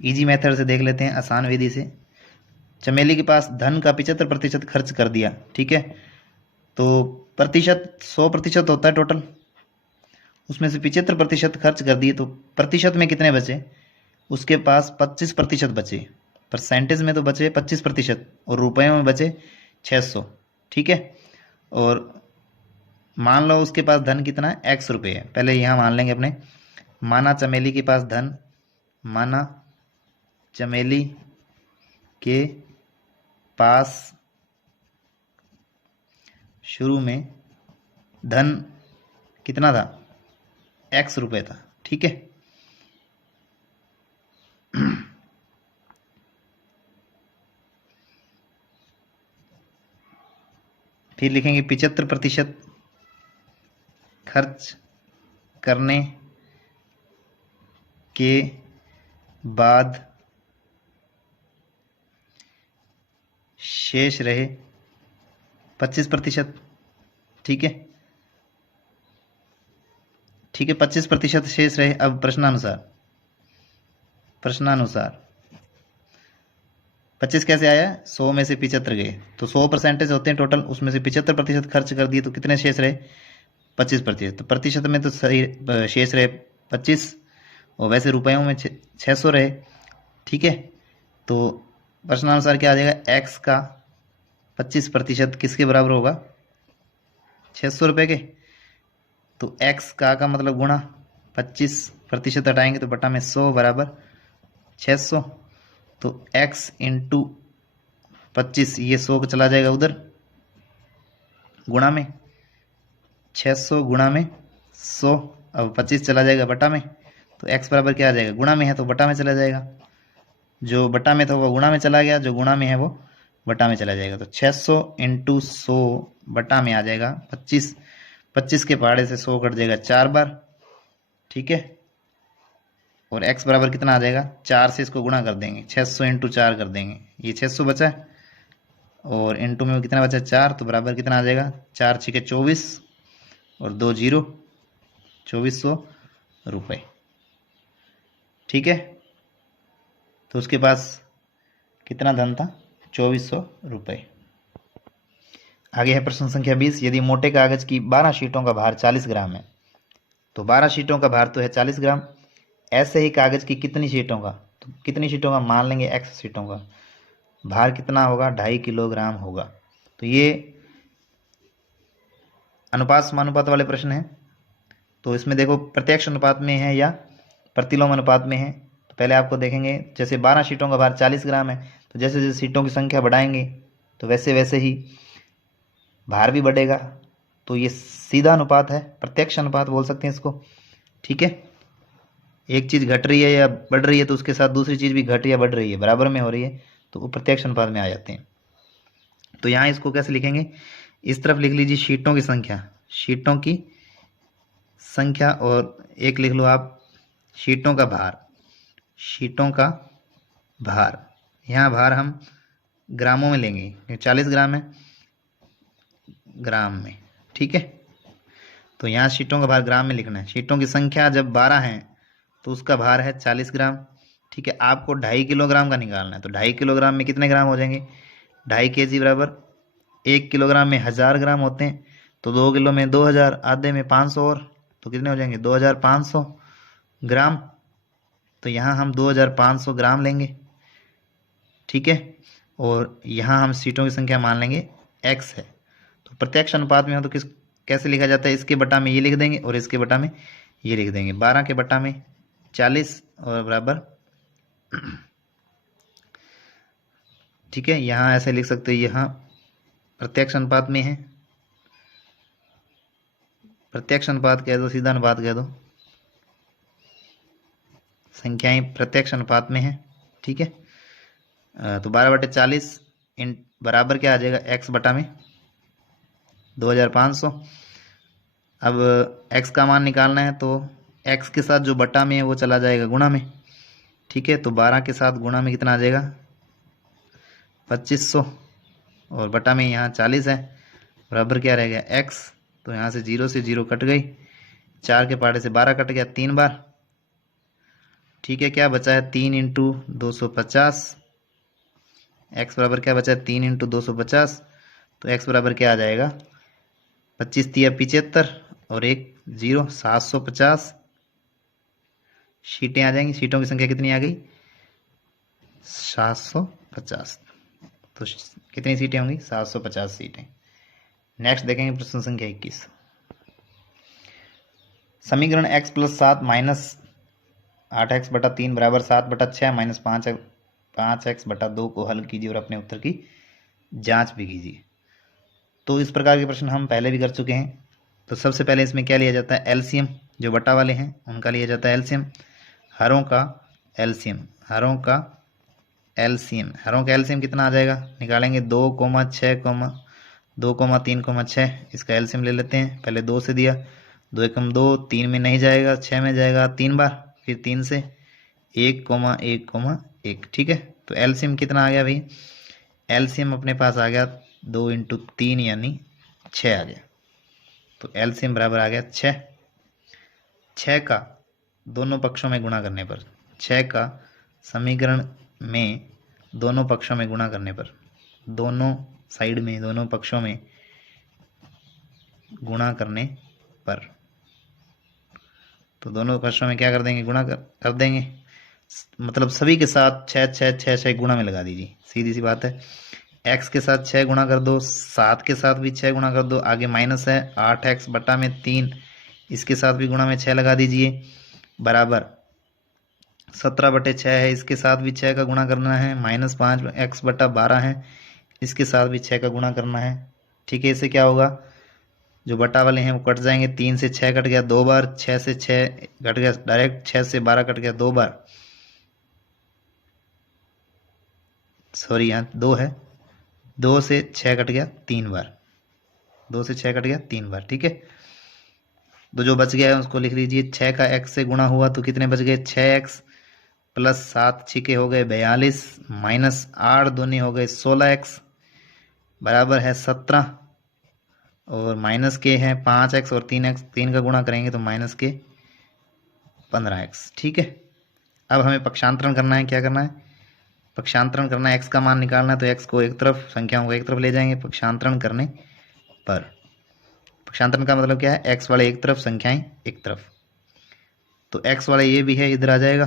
इजी मेथड से देख लेते हैं, आसान विधि से। चमेली के पास धन का 75% खर्च कर दिया। ठीक है। तो प्रतिशत 100% होता है टोटल, उसमें से 75% खर्च कर दिए तो प्रतिशत में कितने बचे? उसके पास 25% बचे। परसेंटेज में तो बचे 25% और रुपयों में बचे 600। ठीक है। और मान लो उसके पास धन कितना है? x रुपये है। पहले यहाँ मान लेंगे अपने। माना चमेली के पास धन, माना चमेली के पास शुरू में धन कितना था? x रुपये था। ठीक है। फिर लिखेंगे 75% खर्च करने के बाद शेष रहे 25%। ठीक है। ठीक है, 25% शेष रहे। अब प्रश्नानुसार 25 कैसे आया? 100 में से 75 गए तो 100% होते हैं टोटल, उसमें से 75% खर्च कर दिए तो कितने शेष रहे? 25%। तो प्रतिशत में तो सही शेष रहे 25, और वैसे रुपयों में 600 रहे। ठीक है। तो प्रश्नानुसार क्या आ जाएगा? x का 25% किसके बराबर होगा? 600 रुपये के। तो x का मतलब गुणा 25% हटाएंगे तो बटा में 100 बराबर 600। तो x इंटू 25, ये 100 का चला जाएगा उधर, गुणा में 600 गुणा में 100, अब 25 चला जाएगा बटा में, तो x बराबर क्या आ जाएगा, गुणा में है तो बटा में चला जाएगा, जो बटा में था वो गुणा में चला गया, जो गुणा में है वो बटा में चला जाएगा। तो 600 इंटू 100 बटा में आ जाएगा 25, 25 के पहाड़े से 100 कट जाएगा 4 बार, ठीक है। और x बराबर कितना आ जाएगा, 4 से इसको गुणा कर देंगे, 600 इंटू 4 कर देंगे, ये 600 बचा है और इंटू में कितना बचा 4, तो बराबर कितना आ जाएगा, 4 छिके 24 और 2 जीरो, 2400 रुपये, ठीक है। तो उसके पास कितना धन था, 2400 रुपये। आगे है प्रश्न संख्या 20। यदि मोटे कागज की 12 शीटों का भार 40 ग्राम है, तो 12 शीटों का भार तो है 40 ग्राम, ऐसे ही कागज की कितनी शीटों का, तो कितनी शीटों का मान लेंगे, x शीटों का भार कितना होगा, 2.5 किलोग्राम होगा। तो ये अनुपात समानुपात वाले प्रश्न हैं। तो इसमें देखो प्रत्यक्ष अनुपात में है या प्रतिलोम अनुपात में है। तो पहले आपको देखेंगे, जैसे 12 शीटों का भार 40 ग्राम है, तो जैसे जैसे शीटों की संख्या बढ़ाएंगे तो वैसे वैसे ही भार भी बढ़ेगा। तो ये सीधा अनुपात है, प्रत्यक्ष अनुपात बोल सकते हैं इसको, ठीक है। एक चीज़ घट रही है या बढ़ रही है तो उसके साथ दूसरी चीज़ भी घट या बढ़ रही है, बराबर में हो रही है, तो वो प्रत्यक्ष अनुपात में आ जाते हैं। तो यहाँ इसको कैसे लिखेंगे, इस तरफ लिख लीजिए शीटों की संख्या, शीटों की संख्या, और एक लिख लो आप शीटों का भार, शीटों का भार। यहाँ भार हम ग्रामों में लेंगे, 40 ग्राम है, ग्राम में, ठीक है। तो यहाँ शीटों का भार ग्राम में लिखना है। शीटों की संख्या जब 12 है तो उसका भार है 40 ग्राम, ठीक है। आपको 2.5 किलोग्राम का निकालना है, तो 2.5 किलोग्राम में कितने ग्राम हो जाएंगे, 2.5 kg बराबर 1 किलोग्राम में 1000 ग्राम होते हैं, तो 2 किलो में 2000, आधे में 500 और, तो कितने हो जाएंगे 2500 ग्राम। तो यहाँ हम 2500 ग्राम लेंगे, ठीक है। और यहाँ हम सीटों की संख्या मान लेंगे x है। तो प्रत्यक्ष अनुपात में हो तो किस कैसे लिखा जाता है, इसके बटा में ये लिख देंगे और इसके बटा में ये लिख देंगे, 12 के बटा में 40 और बराबर, ठीक है। यहाँ ऐसे लिख सकते हो, यहाँ प्रत्यक्ष अनुपात में है, प्रत्यक्ष अनुपात कह दो, सीधा अनुपात कह दो, संख्याएं प्रत्यक्ष अनुपात में है, ठीक है। तो 12/40 इन बराबर क्या आ जाएगा, x बटा में 2500। अब x का मान निकालना है तो x के साथ जो बटा में है वो चला जाएगा गुणा में, ठीक है। तो 12 के साथ गुणा में कितना आ जाएगा 2500 और बटा में यहाँ 40 है, बराबर क्या रहेगा x। तो यहाँ से 0 से 0 कट गई, 4 के पहाड़े से 12 कट गया 3 बार, ठीक है। क्या बचा है 3 इंटू 250, x बराबर क्या बचा है 3 इंटू 250, तो x बराबर क्या आ जाएगा 25 तिया 75 और 1 0, 750 शीटें आ जाएंगी। शीटों की संख्या कितनी आ गई 750। तो कितनी सीटें होंगी 750 सीटें। नेक्स्ट देखेंगे प्रश्न संख्या 21। समीकरण x प्लस 7 माइनस 8x बटा 3 बराबर 7 बटा 6 माइनस 5x बटा 2 को हल कीजिए और अपने उत्तर की जांच भी कीजिए। तो इस प्रकार के प्रश्न हम पहले भी कर चुके हैं। तो सबसे पहले इसमें क्या लिया जाता है, एलसीएम, जो बटा वाले हैं उनका लिया जाता है एलसीएम, हरों का एलसीएम, हरों का एलसीएम कितना आ जाएगा, निकालेंगे 2, 6, 2, 3, 6, इसका एलसीएम ले लेते हैं। पहले 2 से दिया, 2 एकम 2, 3 में नहीं जाएगा, 6 में जाएगा 3 बार, फिर 3 से 1, 1, ठीक है। तो एलसीएम कितना आ गया भाई, एलसीएम अपने पास आ गया 2 इंटू 3 यानी 6 आ गया। तो एलसीएम बराबर आ गया 6। 6 का दोनों पक्षों में गुणा करने पर, 6 का समीकरण में दोनों पक्षों में गुणा करने पर, दोनों साइड में दोनों पक्षों में गुणा करने पर, तो दोनों पक्षों में क्या कर देंगे, गुणा कर देंगे, मतलब सभी के साथ 6 6 6 6 गुणा में लगा दीजिए, सीधी सी बात है। x के साथ 6 गुणा कर दो, 7 के साथ भी 6 गुणा कर दो, आगे माइनस है 8x बटा में 3, इसके साथ भी गुणा में 6 लगा दीजिए, बराबर 17/6 है, इसके साथ भी 6 का गुणा करना है, माइनस 5x बटा 12 है, इसके साथ भी 6 का गुणा करना है, ठीक है। इससे क्या होगा जो बटा वाले हैं वो कट जाएंगे। 3 से 6 कट गया 2 बार, 6 से 6 कट गया डायरेक्ट, 6 से 12 कट गया 2 बार, सॉरी यहाँ 2 है, 2 से 6 कट गया 3 बार, 2 से 6 कट गया 3 बार। ठीक है, तो जो बच गया है उसको लिख लीजिए। 6 का x से गुणा हुआ तो कितने बच गए, 6x प्लस 7 छिके हो गए 42 माइनस 8 दूनी हो गए 16x बराबर है 17, और माइनस के हैं 5x और 3x, 3 का गुणा करेंगे तो माइनस के 15x। ठीक है, अब हमें पक्षांतरण करना है। क्या करना है, पक्षांतरण करना है, x का मान निकालना है। तो x को एक तरफ, संख्याओं को एक तरफ ले जाएंगे पक्षांतरण करने पर। पक्षांतरण का मतलब क्या है, x वाले एक तरफ, संख्याएं एक तरफ। तो x वाला ये भी है, इधर आ जाएगा।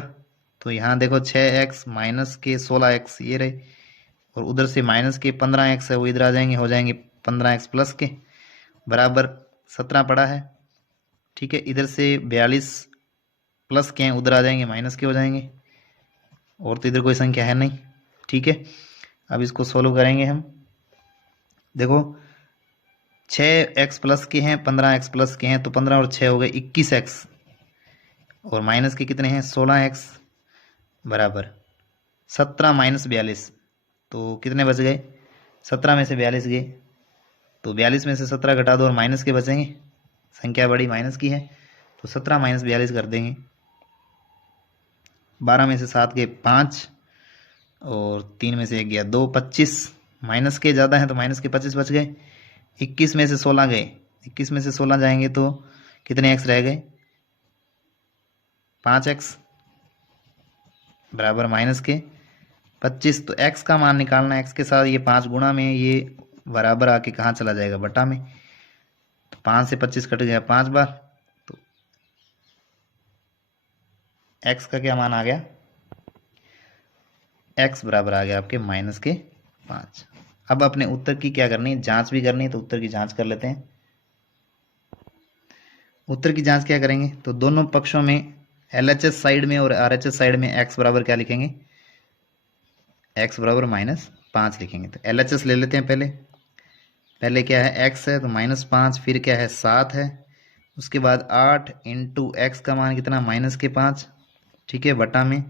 तो यहाँ देखो 6x माइनस के 16x ये रहे, और उधर से माइनस के 15x है वो इधर आ जाएंगे, हो जाएंगे 15x प्लस के बराबर 17 पड़ा है। ठीक है, इधर से 42 प्लस के हैं उधर आ जाएंगे, माइनस के हो जाएंगे, और तो इधर कोई संख्या है नहीं। ठीक है, अब इसको सोल्व करेंगे हम। देखो 6x प्लस के हैं, 15x प्लस के हैं, तो 15 और 6 हो गए 21x, और माइनस के कितने हैं 16x बराबर 17 माइनस 42, तो कितने बच गए, 17 में से 42 गए, तो 42 में से 17 घटा दो और माइनस के बचेंगे, संख्या बड़ी माइनस की है, तो 17 माइनस 42 कर देंगे। 12 में से 7 गए 5, और 3 में से 1 गया 2, 25 माइनस के ज़्यादा हैं तो माइनस के 25 बच गए। 21 में से 16 गए, 21 में से 16 जाएंगे तो कितने एक्स रह गए, 5x बराबर माइनस के 25। तो x का मान निकालना है, x के साथ ये 5 गुणा में, ये बराबर आके कहाँ चला जाएगा, बटा में। तो 5 से 25 कट गया 5 बार, तो x का क्या मान आ गया, x बराबर आ गया आपके माइनस के 5। अब अपने उत्तर की क्या करनी है, जांच भी करनी है, तो उत्तर की जांच कर लेते हैं। उत्तर की जांच क्या करेंगे, तो दोनों पक्षों में LHS साइड में और RHS साइड में x बराबर क्या लिखेंगे, x बराबर -5 लिखेंगे। तो LHS ले लेते हैं पहले क्या है x है तो -5, फिर क्या है 7 है, उसके बाद 8 इंटू एक्स का मान कितना -5, ठीक है, बटा में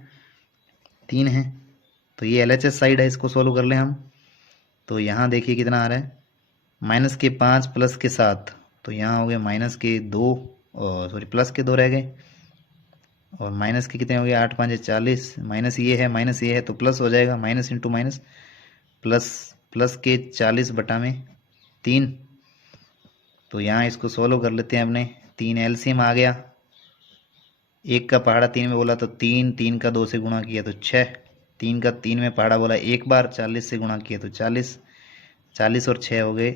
3 है। तो ये LHS साइड है, इसको सोल्व कर लें हम। तो यहाँ देखिए कितना आ रहा है, -5 प्लस के 7, तो यहाँ हो गए -2, और सॉरी प्लस के 2 रह गए, और माइनस के कितने हो गए 8 5 40, माइनस ये है तो प्लस हो जाएगा, माइनस इंटू माइनस प्लस के 40 बटा में 3। तो यहाँ इसको सोल्व कर लेते हैं अपने। 3 एलसीएम आ गया, 1 का पहाड़ा 3 में बोला तो 3, 3 का 2 से गुणा किया तो 6, 3 का 3 में पहाड़ा बोला एक बार, 40 से गुणा किया तो 40, 40 और 6 हो गए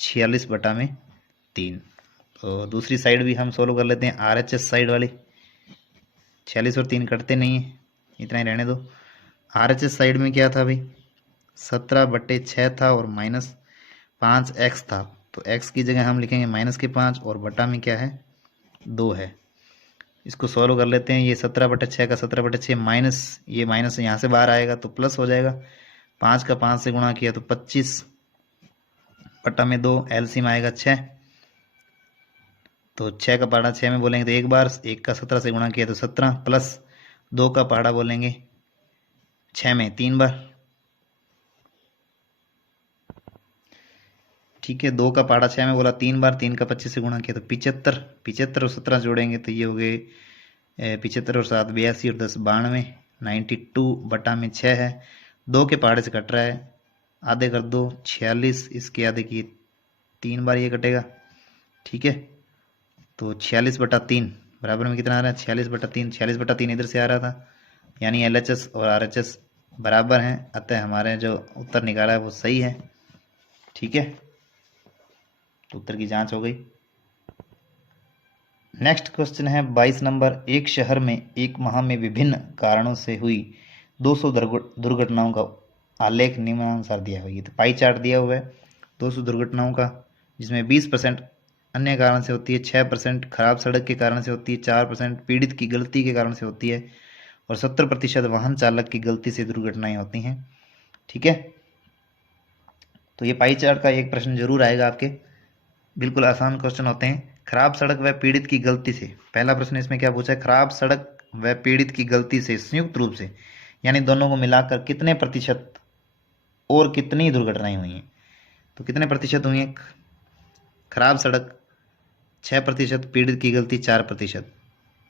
46 बटा में 3। तो दूसरी साइड भी हम सोल्व कर लेते हैं, RHS साइड वाली। 46 और 3 कटते नहीं है, इतना ही रहने दो। RHS साइड में क्या था भाई, 17/6 था और -5x था, तो x की जगह हम लिखेंगे -5, और बटा में क्या है 2 है। इसको सॉल्व कर लेते हैं। ये 17/6 का 17/6 माइनस, ये माइनस यहाँ से बाहर आएगा तो प्लस हो जाएगा। 5 का 5 से गुणा किया तो 25 बटा में 2, एलसीएम आएगा 6। तो 6 का पहाड़ा 6 में बोलेंगे तो एक बार, 1 का 17 से गुणा किया तो 17, प्लस 2 का पहाड़ा बोलेंगे 6 में 3 बार, ठीक है। 2 का पहाड़ा 6 में बोला 3 बार, 3 का 25 से गुणा किया तो 75, 75 और 17 जोड़ेंगे तो ये हो गए 75 और 7 82 और 10 92, 92 बटा में 6 है। 2 के पहाड़े से कट रहा है, आधे कर दो 46, इसके आधे की 3 बार ये कटेगा, ठीक है। तो 46/3 बराबर में कितना आ रहा है, 46/3, 46/3 इधर से आ रहा था, यानी LHS और RHS बराबर हैं, अतः हमारे जो उत्तर निकाला है वो सही है, ठीक है। तो उत्तर की जांच हो गई। नेक्स्ट क्वेश्चन है 22 नंबर। एक शहर में एक माह में विभिन्न कारणों से हुई 200 दुर्घटनाओं का आलेख निम्नानुसार दिया हुआ है। तो पाई चार्ट दिया हुआ है 200 दुर्घटनाओं का, जिसमें 20% अन्य कारण से होती है, 6% खराब सड़क के कारण से होती है, 4% पीड़ित की गलती के कारण से होती है, और 70% वाहन चालक की गलती से दुर्घटनाएं होती हैं, ठीक है। तो ये पाई चार्ट का एक प्रश्न जरूर आएगा आपके। बिल्कुल आसान क्वेश्चन होते हैं। खराब सड़क व पीड़ित की गलती से, पहला प्रश्न इसमें क्या पूछा है, खराब सड़क व पीड़ित की गलती से संयुक्त रूप से, यानी दोनों को मिलाकर कितने प्रतिशत और कितनी दुर्घटनाएं हुई हैं। तो कितने प्रतिशत हुई हैं, खराब सड़क 6%, पीड़ित की गलती 4%।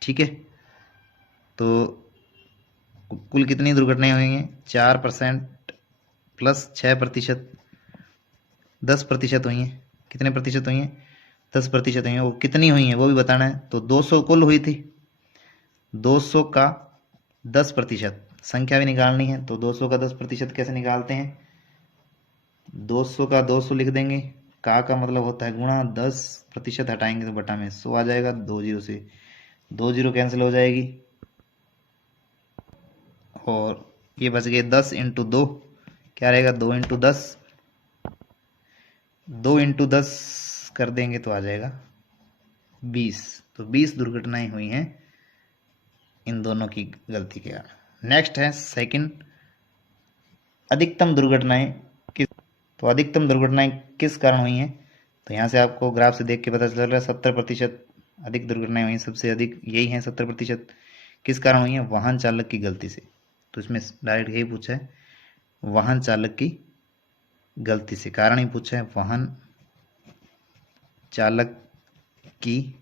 ठीक है, तो कुल कितनी दुर्घटनाएं हुई हैं, 4% प्लस 6%, 10% हुई हैं। कितने प्रतिशत हुई हैं, 10% हुई हैं। वो कितनी हुई हैं वो भी बताना है। तो 200 कुल हुई थी, 200 का 10%, संख्या भी निकालनी है। तो 200 का 10% कैसे निकालते हैं, 200 का 200 लिख देंगे, का मतलब होता है गुणा, 10% हटाएंगे तो बटा में 100 आ जाएगा, 2 जीरो से 2 जीरो कैंसिल हो जाएगी, और ये बच गए 10 इंटू 2, क्या रहेगा, 2 इंटू 10, 2 इंटू 10 कर देंगे तो आ जाएगा 20। तो 20 दुर्घटनाएं हुई हैं इन दोनों की गलती के कारण। नेक्स्ट है सेकंड, अधिकतम दुर्घटनाएं किस, तो अधिकतम दुर्घटनाएं किस कारण हुई हैं। तो यहाँ से आपको ग्राफ से देख के पता चल रहा है 70% अधिक दुर्घटनाएं हुई हैं, सबसे अधिक यही हैं 70%। किस कारण हुई हैं, वाहन चालक की गलती से। तो इसमें डायरेक्ट यही पूछा है, वाहन चालक की गलती से, कारण ही पूछा है, वाहन चालक की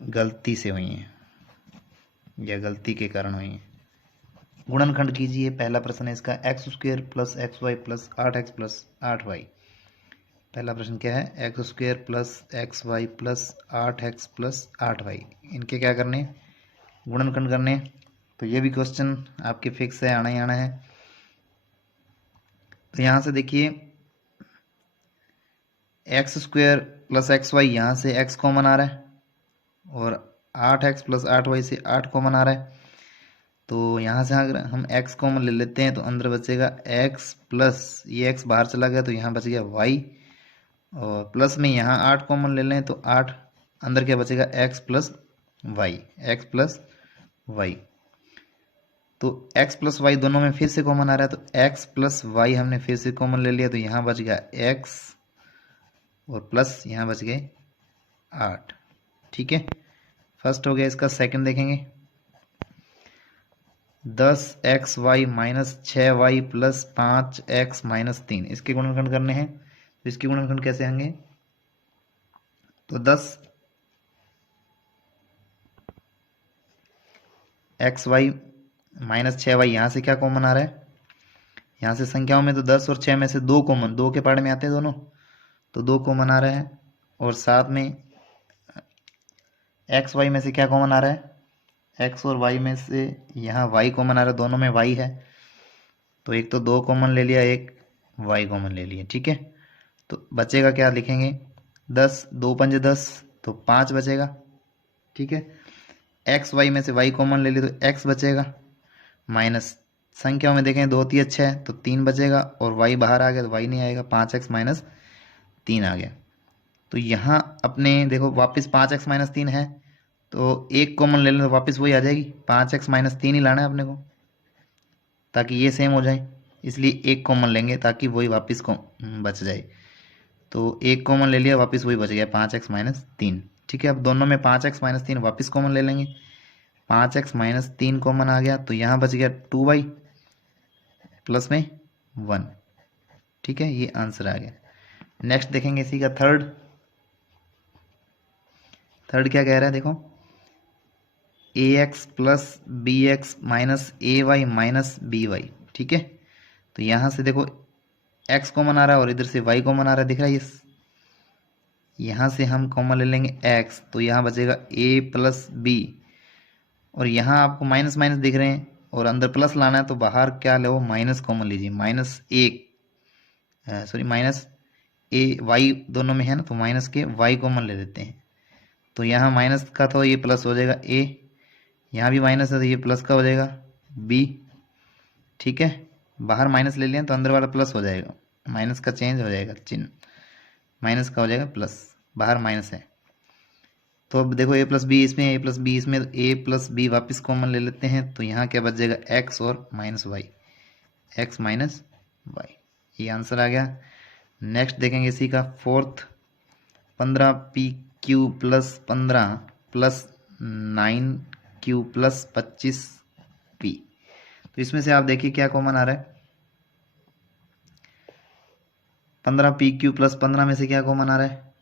गलती से हुई हैं या गलती के कारण हुई हैं। गुणनखंड कीजिए, पहला प्रश्न है इसका, x² plus x y plus 8x plus 8y। पहला प्रश्न क्या है, x² plus x y plus 8x plus 8y, इनके क्या करने, गुणनखंड करने। तो ये भी क्वेश्चन आपके फिक्स है, आना ही आना है। तो यहाँ से देखिए, x² प्लस एक्स वाई, यहाँ से x कॉमन आ रहा है, और 8x प्लस 8y से 8 कॉमन आ रहा है। तो यहाँ से अगर हम x कॉमन ले लेते हैं तो अंदर बचेगा x प्लस, ये x बाहर चला गया तो यहाँ बच गया y, और प्लस में यहाँ 8 कॉमन ले लें तो 8, अंदर क्या बचेगा, x plus y, x plus y. तो x प्लस वाई दोनों में फिर से कॉमन आ रहा है, तो x प्लस वाई हमने फिर से कॉमन ले लिया, तो यहाँ बच गया x और प्लस यहाँ बच गए 8। ठीक है, फर्स्ट हो गया इसका। सेकंड देखेंगे, 10xy minus 6y plus 5x minus 3, इसके गुणनखंड करने हैं। तो इसके गुणनखंड कैसे होंगे, तो 10xy माइनस 6y, यहाँ से क्या कॉमन आ रहा है, यहाँ से संख्याओं में तो 10 और 6 में से 2 कॉमन, 2 के पार्ट में आते हैं दोनों, तो 2 कॉमन आ रहा है, और साथ में एक्स वाई में से क्या कॉमन आ रहा है, एक्स और वाई में से यहाँ वाई कॉमन आ रहा है, दोनों में वाई है, तो एक तो 2 कॉमन ले लिया, एक वाई कॉमन ले लिया। ठीक है, तो बचेगा क्या, लिखेंगे 10, 2 पंजे 10, तो 5 बचेगा। ठीक है, एक्स वाई में से वाई कॉमन ले लिया तो एक्स बचेगा, माइनस संख्याओं में देखें 2 3 6 है तो 3 बचेगा, और वाई बाहर आ गया तो वाई नहीं आएगा, 5x माइनस 3 आ गया। तो यहाँ अपने देखो वापस 5x माइनस 3 है, तो एक कॉमन ले लें तो वापस वही आ जाएगी, 5x माइनस 3 ही लाना है अपने को, ताकि ये सेम हो जाए, इसलिए एक कॉमन लेंगे ताकि वही वापस को बच जाए। तो एक कॉमन ले लिया, वापस वही बच गया 5x माइनस 3। ठीक है, अब दोनों में 5x माइनस 3 वापस कॉमन ले लेंगे, 5x माइनस 3 कॉमन आ गया, तो यहाँ बच गया 2y प्लस में 1। ठीक है, ये आंसर आ गया। नेक्स्ट देखेंगे इसी का थर्ड क्या कह रहा है, देखो ax plus B X minus A Y minus B Y. ठीक है, तो यहाँ से देखो x कॉमन आ रहा है और इधर से y कॉमन आ रहा है, दिख रहा है ये, यहाँ से हम कॉमन ले लेंगे x, तो यहाँ बचेगा a प्लस बी, और यहाँ आपको माइनस माइनस दिख रहे हैं और अंदर प्लस लाना है, तो बाहर क्या लो, माइनस कॉमन लीजिए, माइनस एक, सॉरी माइनस ए वाई दोनों में है ना, तो माइनस के वाई कॉमन ले लेते हैं। तो यहाँ माइनस का तो ये प्लस हो जाएगा a, यहाँ भी माइनस है तो ये प्लस का हो जाएगा b। ठीक है, बाहर माइनस ले लिया तो अंदर वाला प्लस हो जाएगा, माइनस का चेंज हो जाएगा चिन्ह, माइनस का हो जाएगा प्लस, बाहर माइनस है। तो अब देखो a प्लस बी इसमें, a प्लस बी इसमें, तो a प्लस बी वापस कॉमन ले लेते हैं, तो यहाँ क्या बच जाएगा x और minus y, x minus y, ये आंसर आ गया। नेक्स्ट देखेंगे इसी का fourth, 15 PQ plus 15 plus 9Q plus 25P। तो इसमें से आप देखिए क्या कॉमन आ रहा है। 15PQ प्लस 15 में से क्या कॉमन आ रहा है,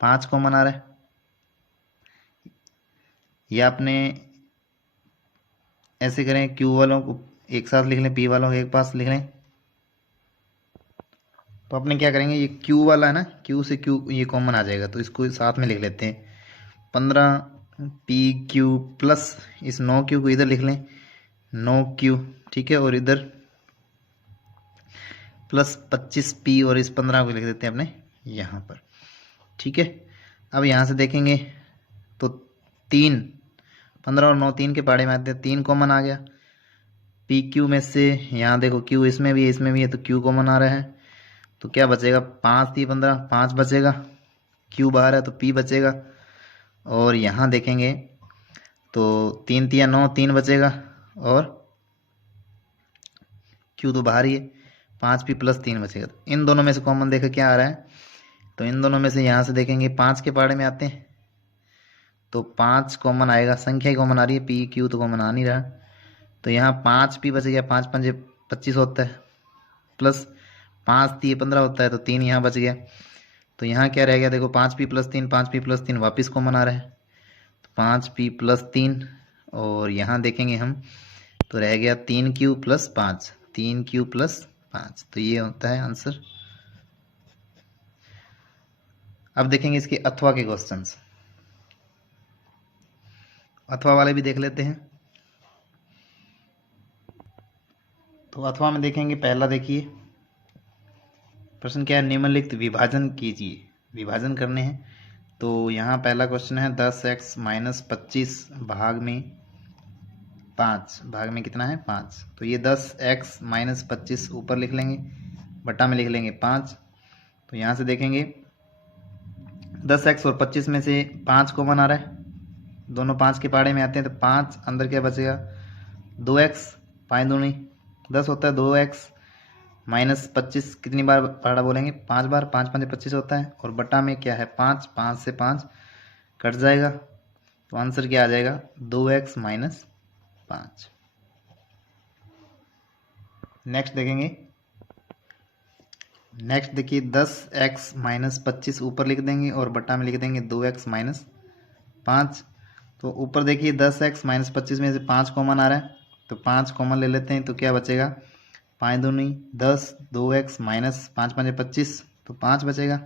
5 कॉमन आ रहा है। या आपने ऐसे करें, Q वालों को एक साथ लिख लें, P वालों को एक पास लिख लें। तो अपने क्या करेंगे, ये Q वाला है ना, Q से Q ये कॉमन आ जाएगा, तो इसको साथ में लिख लेते हैं। 15PQ प्लस इस 9Q को इधर लिख लें, 9Q, ठीक है, और इधर प्लस 25P और इस 15 को लिख देते हैं अपने यहाँ पर, ठीक है। अब यहाँ से देखेंगे तो 3, 15 और 9 3 के पाड़े में आते हैं, 3 कॉमन आ गया। PQ में से यहाँ देखो Q इसमें भी है, तो Q कॉमन आ रहा है, तो क्या बचेगा, 5 3 15, 5 बचेगा। Q बाहर है तो P बचेगा। और यहाँ देखेंगे तो 3 3 9, 3 बचेगा, और Q तो बाहर ही है, 5P प्लस 3 बचेगा। तो इन दोनों में से कॉमन देखा क्या आ रहा है, तो इन दोनों में से यहाँ से देखेंगे 5 के पाड़े में आते हैं, तो 5 कॉमन आएगा, संख्या ही कॉमन आ रही है, PQ तो कॉमन आ नहीं रहा। तो यहाँ 5P बच गया, 5 5 25 होता है, प्लस 5 3 15 होता है, तो 3 यहाँ बच गया। तो यहाँ क्या रह गया, देखो 5P प्लस 3, 5P प्लस 3 वापिस कॉमन आ रहा है, तो 5P प्लस 3। और यहाँ देखेंगे हम तो रह गया 3Q प्लस 5, 3Q प्लस 5, तो ये होता है आंसर। अब देखेंगे इसके अथवा के क्वेश्चंस, अथवा वाले भी देख लेते हैं। तो अथवा में देखेंगे, पहला देखिए प्रश्न क्या है, निम्नलिखित विभाजन कीजिए, विभाजन करने हैं। तो यहाँ पहला क्वेश्चन है 10x माइनस 25 भाग में 5, भाग में कितना है 5। तो ये 10x माइनस 25 ऊपर लिख लेंगे, बटा में लिख लेंगे 5। तो यहाँ से देखेंगे 10x और 25 में से 5 कॉमन आ रहा है, दोनों 5 के पाड़े में आते हैं, तो 5 अंदर क्या बचेगा, 2x, 5 दूनी 10 होता है, 2x माइनस 25 कितनी बार पाड़ा बोलेंगे, 5 बार, 5 5 25 होता है, और बटा में क्या है 5, 5 से 5 कट जाएगा, तो आंसर क्या आ जाएगा, 2x माइनस 5। नेक्स्ट देखेंगे, नेक्स्ट देखिए 10x माइनस 25 ऊपर लिख देंगे और बटा में लिख देंगे 2x माइनस 5। तो ऊपर देखिए 10x माइनस 25 में से 5 कॉमन आ रहा है, तो 5 कॉमन ले लेते हैं, तो क्या बचेगा, 5 दूनी 10, 2x माइनस 5 5 25, तो 5 बचेगा।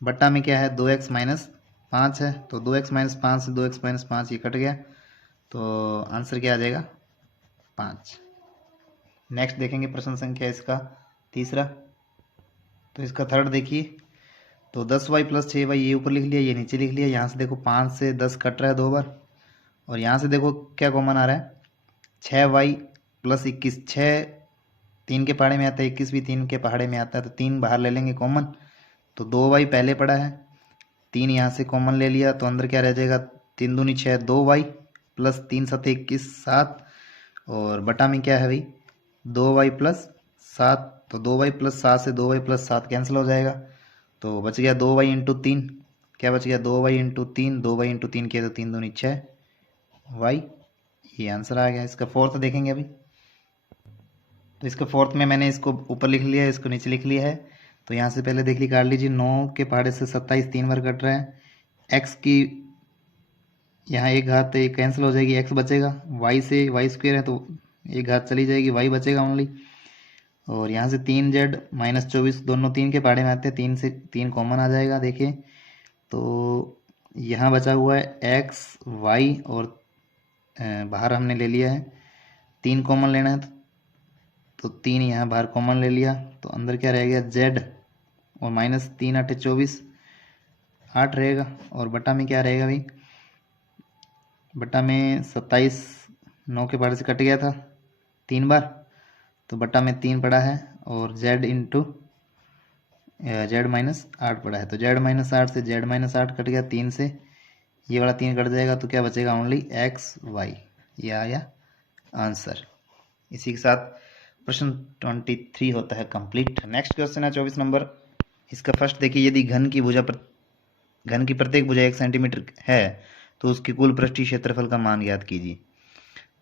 बट्टा में क्या है, 2x माइनस 5 है, तो 2x माइनस 5 से 2x माइनस 5 ये कट गया, तो आंसर क्या आ जाएगा, 5। नेक्स्ट देखेंगे प्रश्न संख्या इसका तीसरा, तो इसका थर्ड देखिए, तो 10y प्लस 6y ये ऊपर लिख लिया, ये नीचे लिख लिया। यहाँ से देखो 5 से 10 कट रहा है 2 बार, और यहाँ से देखो क्या कॉमन आ रहा है, 6y प्लस 21, 6 3 के पहाड़े में आता है, 21 भी 3 के पहाड़े में आता है, तो 3 बाहर ले लेंगे कॉमन, तो 2y पहले पड़ा है, 3 यहाँ से कॉमन ले लिया, तो अंदर क्या रह जाएगा, 3 दूनी 6, 2y प्लस 3 7 21 7, और बटा में क्या है भाई, 2y प्लस 7, तो 2y प्लस 7 से 2y प्लस 7 कैंसिल हो जाएगा, तो बच गया 2y इंटू 3, क्या बच गया, 2y इंटू 3, 2y इंटू 3 किया तो 3 दूनी 6y, ये आंसर आ गया। इसका फोर्थ देखेंगे अभी, तो इसका फोर्थ में मैंने इसको ऊपर लिख लिया है, इसको नीचे लिख लिया है। तो यहाँ से पहले देख ली, काट लीजिए, 9 के पहाड़े से 27 3 बार कट रहा है, x की यहाँ एक घात एक कैंसिल हो जाएगी, x बचेगा, y से y स्क्वेयर है तो एक घात चली जाएगी, y बचेगा ओनली, और यहाँ से 3z माइनस 24, दोनों 3 के पहाड़े में आते हैं, 3 से 3 कॉमन आ जाएगा। देखिए तो यहाँ बचा हुआ है x y, और बाहर हमने ले लिया है 3 कॉमन लेना है, तो 3 यहाँ बाहर कॉमन ले लिया, तो अंदर क्या रह गया z, और माइनस 3 8 24 8 रहेगा, और बटा में क्या रहेगा भाई, बटा में 27 9 के पहाड़े से कट गया था 3 बार, तो बटा में 3 पड़ा है, और z इंटू z माइनस 8 पड़ा है, तो z माइनस 8 से z माइनस 8 कट गया, 3 से ये वाला 3 कट जाएगा, तो क्या बचेगा ओनली x y, ये आया आंसर। इसी के साथ प्रश्न 23 होता है कंप्लीट। नेक्स्ट क्वेश्चन है 24 नंबर। इसका फर्स्ट देखिए, यदि घन की प्रत्येक भुजा 1 सेंटीमीटर है तो उसकी कुल पृष्ठीय क्षेत्रफल का मान ज्ञात कीजिए।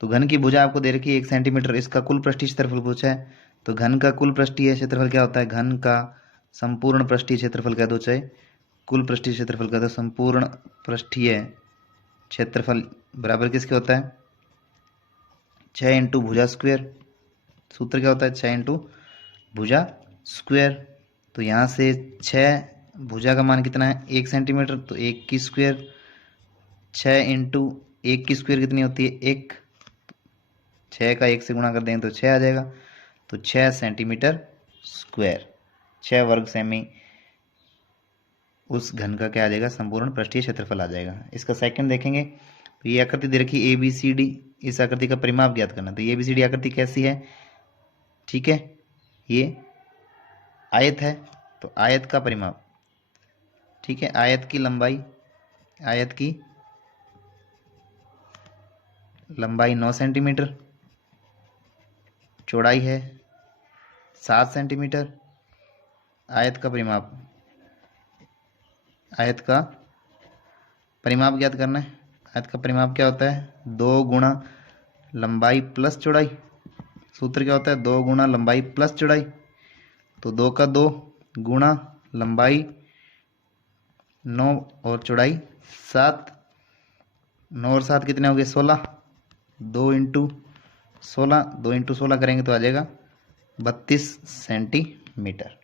तो घन की भुजा आपको दे रखी है 1 सेंटीमीटर, इसका कुल पृष्ठीय क्षेत्रफल पूछा है। तो घन का कुल पृष्ठीय क्षेत्रफल क्या होता है? घन का संपूर्ण पृष्ठीय क्षेत्रफल कह दो, चाहे कुल पृष्ठीय क्षेत्रफल कह दो। संपूर्ण पृष्ठीय क्षेत्रफल बराबर किसके होता है? 6 इंटू भुजा स्क्वायर। सूत्र क्या होता है? 6 इंटू भुजा स्क्वायर। तो यहाँ से 6, भुजा का मान कितना है? 1 सेंटीमीटर, तो 1 की स्क्वायर। 6 इंटू 1 की स्क्वायर कितनी होती है? 1। 6 का 1 से गुणा कर देंगे तो 6 आ जाएगा। तो 6 सेंटीमीटर स्क्वायर, 6 वर्ग सेमी उस घन का क्या आ जाएगा? संपूर्ण पृष्ठीय क्षेत्रफल आ जाएगा। इसका सेकंड देखेंगे तो ये आकृति दे रखी ए बी सी डी, इस आकृति का परिमाप ज्ञात करना। तो ये बी सी डी आकृति कैसी है? ठीक है, ये आयत है, तो आयत का परिमाप, ठीक है, आयत की लंबाई, आयत की लंबाई 9 सेंटीमीटर, चौड़ाई है 7 सेंटीमीटर। आयत का परिमाप, आयत का परिमाप ज्ञात करना है। आयत का परिमाप क्या होता है? 2 गुणा लंबाई प्लस चौड़ाई। सूत्र क्या होता है? 2 गुणा लंबाई प्लस चौड़ाई। तो 2 का 2 गुणा लंबाई 9 और चौड़ाई 7। 9 और 7 कितने हो गए? 16। 2 इंटू 16, 2 इंटू 16 करेंगे तो आ जाएगा 32 सेंटीमीटर।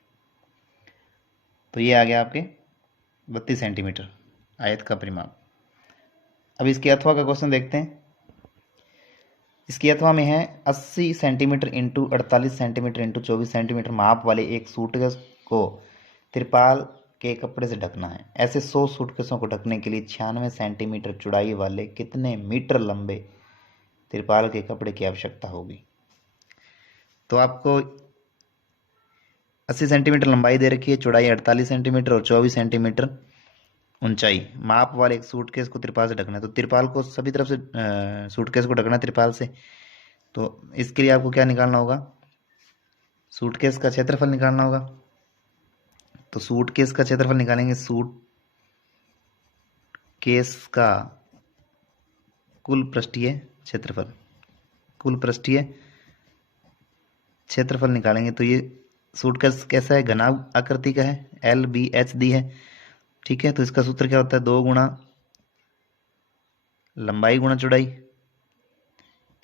तो ये आ गया आपके 32 सेंटीमीटर आयत का परिमाप। अब इसके अथवा का क्वेश्चन देखते हैं। इसकी अथवा में है 80 centimetre into 48 centimetre into 24 centimetre माप वाले एक सूटकेस को तिरपाल के कपड़े से ढकना है। ऐसे 100 सूटकेसों को ढकने के लिए 96 सेंटीमीटर चौड़ाई वाले कितने मीटर लंबे तिरपाल के कपड़े की आवश्यकता होगी? तो आपको 80 सेंटीमीटर लंबाई दे रखी है, चौड़ाई 48 सेंटीमीटर और 24 सेंटीमीटर ऊंचाई, माप वाले एक सूटकेस को तिरपाल से ढकना है। तो तिरपाल को सभी तरफ से सूटकेस को ढकना है तिरपाल से। तो इसके लिए आपको क्या निकालना होगा? सूटकेस का क्षेत्रफल निकालना होगा। तो सूटकेस का क्षेत्रफल निकालेंगे। सूटकेस का कुल पृष्ठीय क्षेत्रफल, कुल पृष्ठीय क्षेत्रफल निकालेंगे। तो ये सूटकेस कैसा है? घनाभ आकृति का है, एल बी एच डी है, ठीक है। तो इसका सूत्र क्या होता है? 2 गुणा लंबाई गुणा चौड़ाई,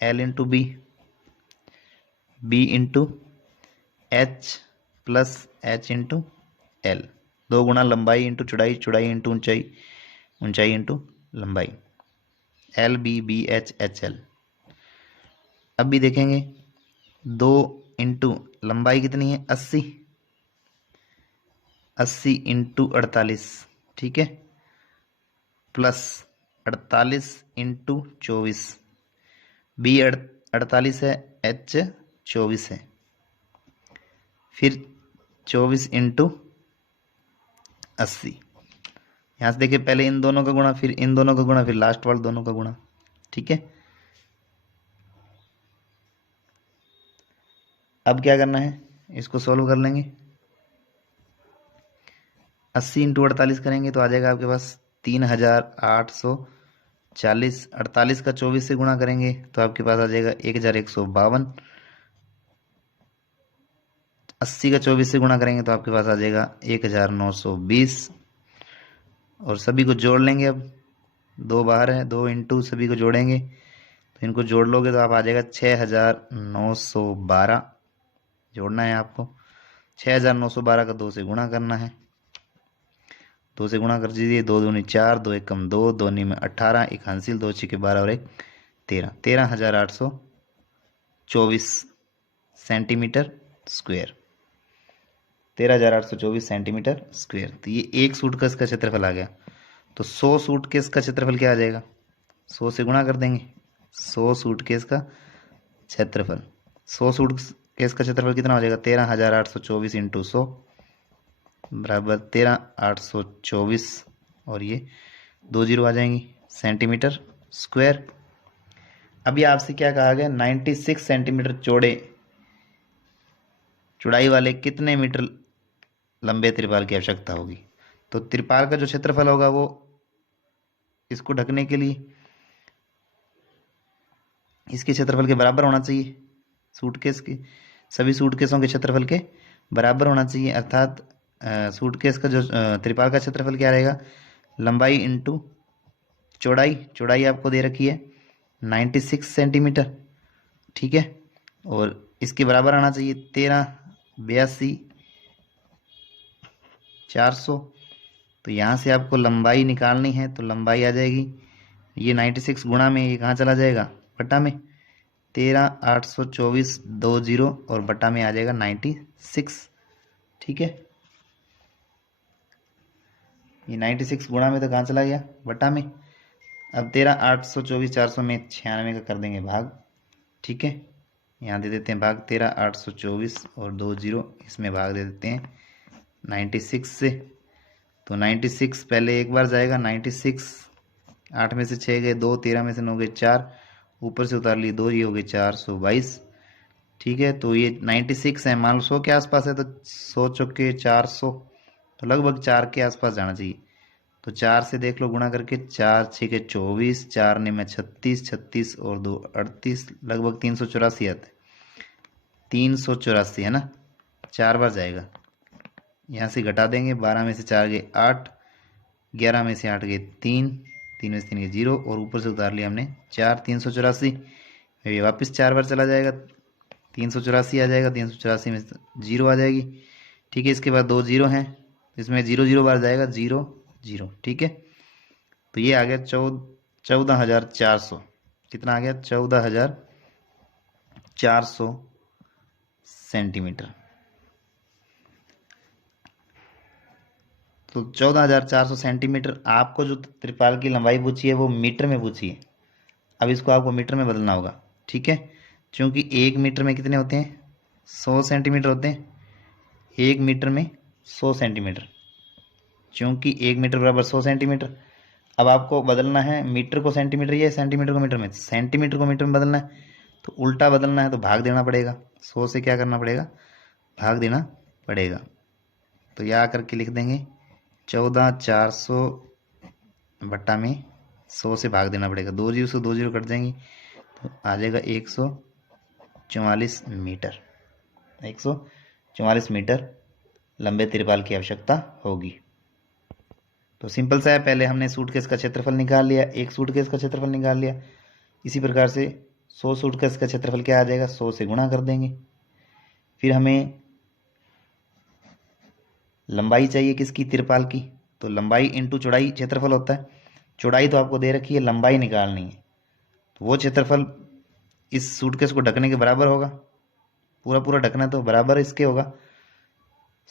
L into B, B into H plus H into L. 2 गुणा लंबाई इंटू चौड़ाई, चौड़ाई इंटू ऊंचाई, ऊंचाई इंटू लंबाई, L B B H H L. अब भी देखेंगे, 2 इंटू लंबाई कितनी है? 80, 80 इंटू 48, ठीक है, प्लस 48 इंटू 24, बी 48 है, एच 24 है, फिर 24 इंटू 80। यहाँ से देखिए, पहले इन दोनों का गुणा, फिर इन दोनों का गुणा, फिर लास्ट वाले दोनों का गुणा, ठीक है। अब क्या करना है? इसको सॉल्व कर लेंगे। 80 इंटू 48 करेंगे तो आ जाएगा आपके पास 3840। 48 का 24 से गुणा करेंगे तो आपके पास आ जाएगा 1152। 80 का 24 से गुणा करेंगे तो आपके पास आ जाएगा 1920। और सभी को जोड़ लेंगे। अब 2 बाहर है, 2 इंटू सभी को जोड़ेंगे तो इनको जोड़ लोगे तो आप आ जाएगा 6912। जोड़ना है आपको। 6912 का 2 से गुणा करना है। 2 से गुणा कर दीजिए। 2 दूनी 4, 2 एकम 2, 2 नी में 18, 1 हासिल, 2 छिके 12 और 1 13, 13,824 सेंटीमीटर स्क्वायर, 13,824 सेंटीमीटर स्क्वायर। तो ये एक सूटकेस का क्षेत्रफल आ गया। तो 100 सूटकेस का क्षेत्रफल क्या आ जाएगा? 100 से गुणा कर देंगे। 100 सूटकेस का क्षेत्रफल, 100 सूटकेस का क्षेत्रफल कितना हो जाएगा? 13,824 इंटू 100 बराबर 13,824, और ये 2 जीरो आ जाएंगी, सेंटीमीटर स्क्वायर। अभी आपसे क्या कहा गया? 96 सेंटीमीटर चौड़े चौड़ाई वाले कितने मीटर लंबे त्रिपाल की आवश्यकता होगी। तो त्रिपाल का जो क्षेत्रफल होगा वो इसको ढकने के लिए इसके क्षेत्रफल के बराबर होना चाहिए। सूटकेस के सभी सूटकेसों के क्षेत्रफल के बराबर होना चाहिए, अर्थात सूटकेस का जो त्रिपाल का क्षेत्रफल क्या रहेगा, लंबाई इंटू चौड़ाई। चौड़ाई आपको दे रखी है 96 सेंटीमीटर, ठीक है। और इसके बराबर आना चाहिए 1382 400। तो यहाँ से आपको लंबाई निकालनी है, तो लंबाई आ जाएगी ये 96 गुणा में ये कहाँ चला जाएगा, बटा में 13,824 2 जीरो और बटा में आ जाएगा 96, ठीक है। ये 96 गुणा में तो कहाँ चला गया, बटा में। अब 13,824 400 में 96 का कर देंगे भाग, ठीक है। यहाँ दे देते हैं भाग 13,824 और 2 जीरो, इसमें भाग दे देते हैं 96 से। तो 96 पहले एक बार जाएगा, 96 8 में से 6 गए 2, 13 में से 9 गए 4, ऊपर से उतार लिए 2, ये हो गए 422, ठीक है। तो ये 96 है, मान लो 100 के आसपास है, तो 100 चौके 400, तो लगभग 4 के आसपास जाना चाहिए। तो 4 से देख लो गुणा करके, 4 6 के 24, 4 ने में 36, 36 और 2 38, लगभग 384 आता है। 384 है ना, 4 बार जाएगा। यहाँ से घटा देंगे, 12 में से 4 गए 8, 11 में से 8 गए 3, 3 में से 3 गए 0 और ऊपर से उतार लिया हमने 4, 384। ये वापस 4 बार चला जाएगा, 384 आ जाएगा, 384 में 0 आ जाएगी, ठीक है। इसके बाद 2 जीरो हैं, इसमें 0 0 बार जाएगा 0 0, ठीक है। तो ये आ गया 14,400, कितना आ गया 14,400 सेंटीमीटर। तो 14,400 सेंटीमीटर आपको जो त्रिपाल की लंबाई पूछी है वो मीटर में पूछी है। अब इसको आपको मीटर में बदलना होगा, ठीक है। क्योंकि 1 मीटर में कितने होते हैं, 100 सेंटीमीटर होते हैं। 1 मीटर में 100 सेंटीमीटर, क्योंकि 1 मीटर बराबर 100 सेंटीमीटर। अब आपको बदलना है मीटर को सेंटीमीटर या सेंटीमीटर को मीटर में। सेंटीमीटर को मीटर में बदलना है, तो उल्टा बदलना है, तो भाग देना पड़ेगा। 100 से क्या करना पड़ेगा, भाग देना पड़ेगा। तो यह करके लिख देंगे 14,400 बट्टा में 100 से भाग देना पड़ेगा। 2 जीरो से 2 जीरो कट जाएंगी, तो आ जाएगा 144 मीटर। 144 मीटर लंबे त्रिपाल की आवश्यकता होगी। तो सिंपल सा है, पहले हमने सूटकेस का क्षेत्रफल निकाल लिया, एक सूटकेस का क्षेत्रफल निकाल लिया। इसी प्रकार से 100 सूटकेस का क्षेत्रफल क्या आ जाएगा, 100 से गुणा कर देंगे। फिर हमें लंबाई चाहिए किसकी, त्रिपाल की। तो लंबाई इंटू चौड़ाई क्षेत्रफल होता है। चौड़ाई तो आपको दे रखी है, लंबाई निकालनी है, तो वो क्षेत्रफल इस सूटकेस को ढकने के बराबर होगा। पूरा पूरा ढकना तो बराबर इसके होगा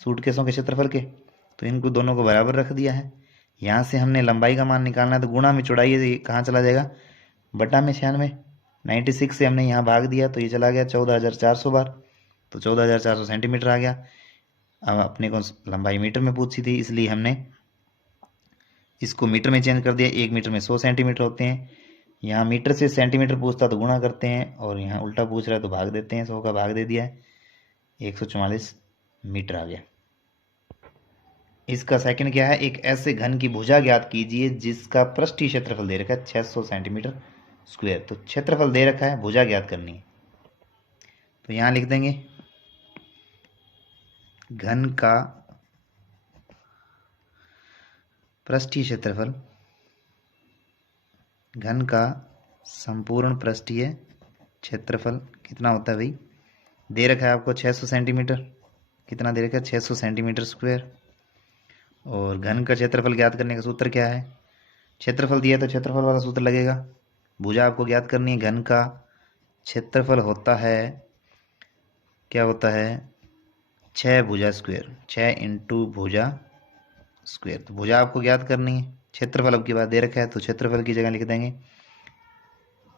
सूटकेसों के क्षेत्रफल के। तो इनको दोनों को बराबर रख दिया है। यहाँ से हमने लंबाई का मान निकालना है, तो गुणा में चौड़ाई है, कहाँ चला जाएगा, बटा में 96। 96 से हमने यहाँ भाग दिया, तो ये चला गया 14,400 बार, तो 14,400 सेंटीमीटर आ गया। अब अपने को लंबाई मीटर में पूछी थी, इसलिए हमने इसको मीटर में चेंज कर दिया। 1 मीटर में 100 सेंटीमीटर होते हैं। यहाँ मीटर से सेंटीमीटर पूछता तो गुणा करते हैं, और यहाँ उल्टा पूछ रहा है तो भाग देते हैं। 100 का भाग दे दिया है, 144 मीटर आ गया। इसका सेकंड क्या है, एक ऐसे घन की भुजा ज्ञात कीजिए जिसका पृष्ठीय क्षेत्रफल दे रखा है 600 सेंटीमीटर स्क्वायर। तो क्षेत्रफल दे रखा है, भुजा ज्ञात करनी है। तो यहाँ लिख देंगे घन का पृष्ठीय क्षेत्रफल, घन का संपूर्ण पृष्ठीय क्षेत्रफल कितना होता है भाई, दे रखा है आपको 600 सेंटीमीटर। कितना दे रखा है, 600 सेंटीमीटर स्क्वायर। और घन का क्षेत्रफल ज्ञात करने का सूत्र क्या है, क्षेत्रफल दिया तो क्षेत्रफल वाला सूत्र लगेगा। भुजा आपको ज्ञात करनी है, घन का क्षेत्रफल होता है, क्या होता है, 6 भुजा स्क्वायर, 6 इंटू भुजा स्क्वायर। तो भुजा आपको ज्ञात करनी है, क्षेत्रफल अब की बात दे रखा है, तो क्षेत्रफल की जगह लिख देंगे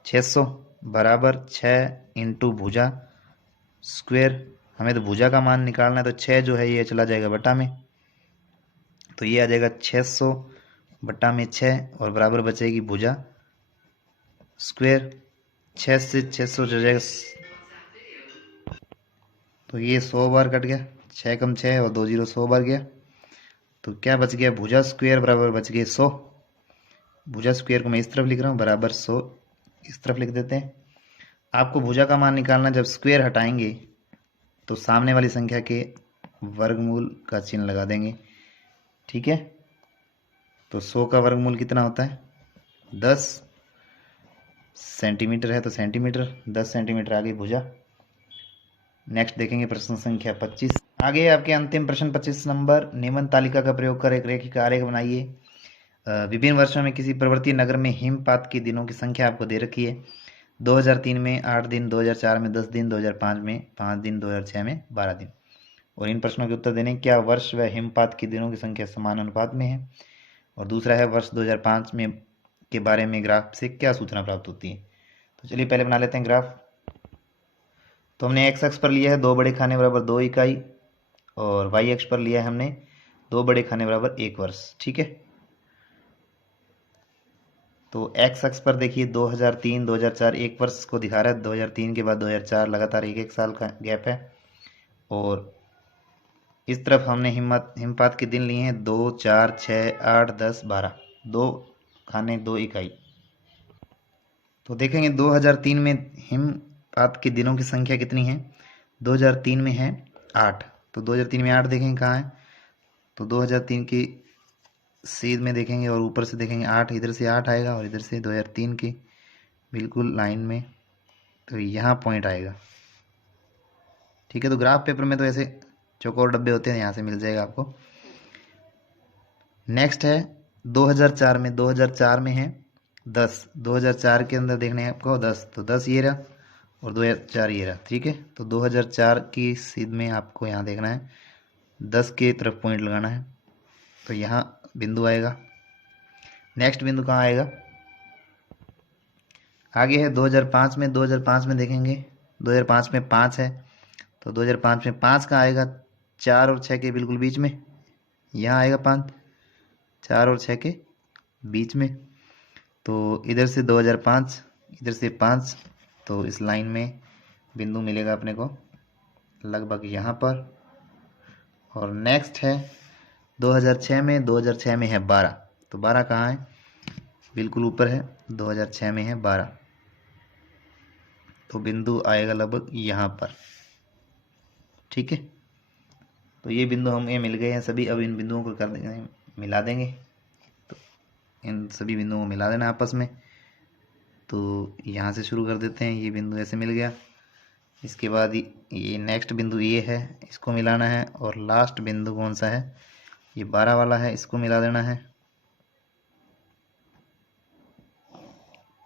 600 बराबर 6 इंटू भुजा स्क्वायर। हमें तो भुजा का मान निकालना है, तो 6 जो है ये चला जाएगा बटा में, तो ये आ जाएगा 600 बटा में 6 और बराबर बचेगी भुजा स्क्वायर। 6 से 600 हो जाएगा तो ये 100 बार कट गया, 6 कम 6 और 2 जीरो 100 बार गया। तो क्या बच गया, भुजा स्क्वायर बराबर बच गए 100। भुजा स्क्वायर को मैं इस तरफ लिख रहा हूँ, बराबर 100 इस तरफ लिख देते हैं। आपको भुजा का मान निकालना, जब स्क्वायर हटाएंगे तो सामने वाली संख्या के वर्गमूल का चिन्ह लगा देंगे। ठीक है, तो 100 का वर्गमूल कितना होता है, 10 सेंटीमीटर है तो सेंटीमीटर, 10 सेंटीमीटर आ गई भुजा। नेक्स्ट देखेंगे प्रश्न संख्या 25। आगे आपके अंतिम प्रश्न 25 नंबर, निम्न तालिका का प्रयोग कर एक रेखिक आरेख बनाइए। विभिन्न वर्षों में किसी पर्वतीय नगर में हिमपात के दिनों की संख्या आपको दे रखी है। 2003 में 8 दिन, 2004 में 10 दिन, 2005 में 5 दिन, 2006 में 12 दिन। और इन प्रश्नों के उत्तर देने, क्या वर्ष व हिमपात के दिनों की संख्या समान अनुपात में है। और दूसरा है, वर्ष 2005 में के बारे में ग्राफ से क्या सूचना प्राप्त होती है। तो चलिए पहले बना लेते हैं ग्राफ। तो हमने एक्स अक्ष पर लिया है 2 बड़े खाने बराबर 2 इकाई, और वाई अक्ष पर लिया है हमने 2 बड़े खाने बराबर 1 वर्ष। ठीक है, तो एक्स अक्ष पर देखिए 2003 2004 1 वर्ष को दिखा रहा है, 2003 के बाद 2004 लगातार एक साल का गैप है। और इस तरफ हमने हिमपात के दिन लिए हैं 2 4 6 8 10 12, 2 खाने 2 इकाई। तो देखेंगे 2003 में हिमपात के दिनों की संख्या कितनी है, 2003 में है 8। तो 2003 में 8 देखेंगे कहाँ है, तो 2003 की सीध में देखेंगे और ऊपर से देखेंगे 8, इधर से 8 आएगा और इधर से 2003 की बिल्कुल लाइन में, तो यहाँ पॉइंट आएगा। ठीक है, तो ग्राफ पेपर में तो ऐसे चौकोर डब्बे होते हैं, यहाँ से मिल जाएगा आपको। नेक्स्ट है 2004 में, 2004 में है 10, 2004 के अंदर देखने हैं आपको 10, तो 10 ये रहा और 2004 ये रहा। ठीक है, तो 2004 की सीध में आपको यहाँ देखना है, 10 के तरफ पॉइंट लगाना है, तो यहाँ बिंदु आएगा। नेक्स्ट बिंदु कहाँ आएगा, आगे है 2005 में, 2005 में देखेंगे 2005 में 5 है, तो 2005 में 5 का आएगा 4 और 6 के बिल्कुल बीच में, यहाँ आएगा 5, 4 और 6 के बीच में। तो इधर से 2005, इधर से 5, तो इस लाइन में बिंदु मिलेगा अपने को लगभग यहाँ पर। और नेक्स्ट है 2006 में, 2006 में है 12, तो 12 कहाँ है, बिल्कुल ऊपर है, 2006 में है 12, तो बिंदु आएगा लगभग यहाँ पर। ठीक है, तो ये बिंदु हमें मिल गए हैं सभी। अब इन बिंदुओं को कर देंगे, मिला देंगे, तो इन सभी बिंदुओं को मिला देना आपस में। तो यहाँ से शुरू कर देते हैं, ये बिंदु ऐसे मिल गया। इसके बाद ये नेक्स्ट बिंदु ये है, इसको मिलाना है। और लास्ट बिंदु कौन सा है, ये 12 वाला है, इसको मिला देना है।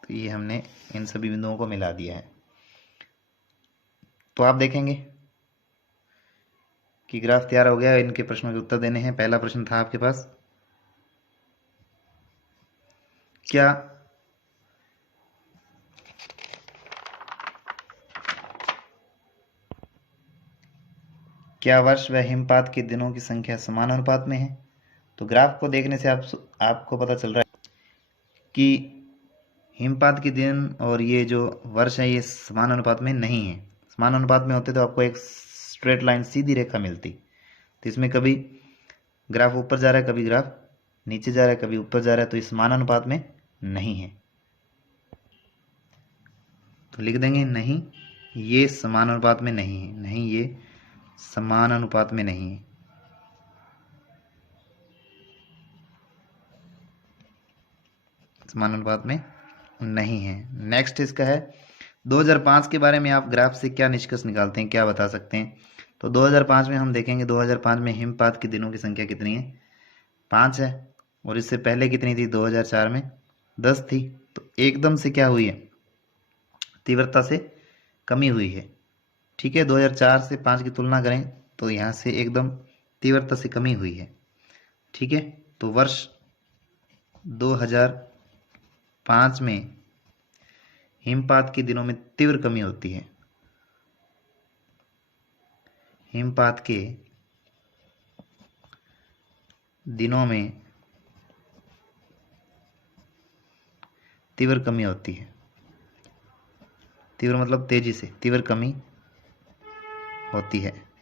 तो ये हमने इन सभी बिंदुओं को मिला दिया है। तो आप देखेंगे कि ग्राफ तैयार हो गया। इनके प्रश्नों के उत्तर देने हैं। पहला प्रश्न था आपके पास, क्या वर्ष व हिमपात के दिनों की संख्या समान अनुपात में है। तो ग्राफ को देखने से आपको पता चल रहा है कि हिमपात के दिन और ये जो वर्ष है ये समान अनुपात में नहीं है। समान अनुपात में होते तो आपको एक स्ट्रेट लाइन सीधी रेखा मिलती, तो इसमें कभी ग्राफ ऊपर जा रहा है, कभी ग्राफ नीचे जा रहा है, कभी ऊपर जा रहा है, तो ये समान अनुपात में नहीं है। तो लिख देंगे नहीं, ये समान अनुपात में नहीं है, नहीं ये समान अनुपात में नहीं है। समान अनुपात में नहीं है। नेक्स्ट इसका है 2005 के बारे में आप ग्राफ से क्या निष्कर्ष निकालते हैं, क्या बता सकते हैं। तो 2005 में हम देखेंगे 2005 में हिमपात के दिनों की संख्या कितनी है, 5 है। और इससे पहले कितनी थी, 2004 में 10 थी। तो एकदम से क्या हुई है, तीव्रता से कमी हुई है। ठीक है, 2004 से 5 की तुलना करें तो यहाँ से एकदम तीव्रता से कमी हुई है। ठीक है, तो वर्ष 2005 में हिमपात के दिनों में तीव्र कमी होती है। हिमपात के दिनों में तीव्र कमी होती है। तीव्र मतलब तेजी से, तीव्र कमी होती है।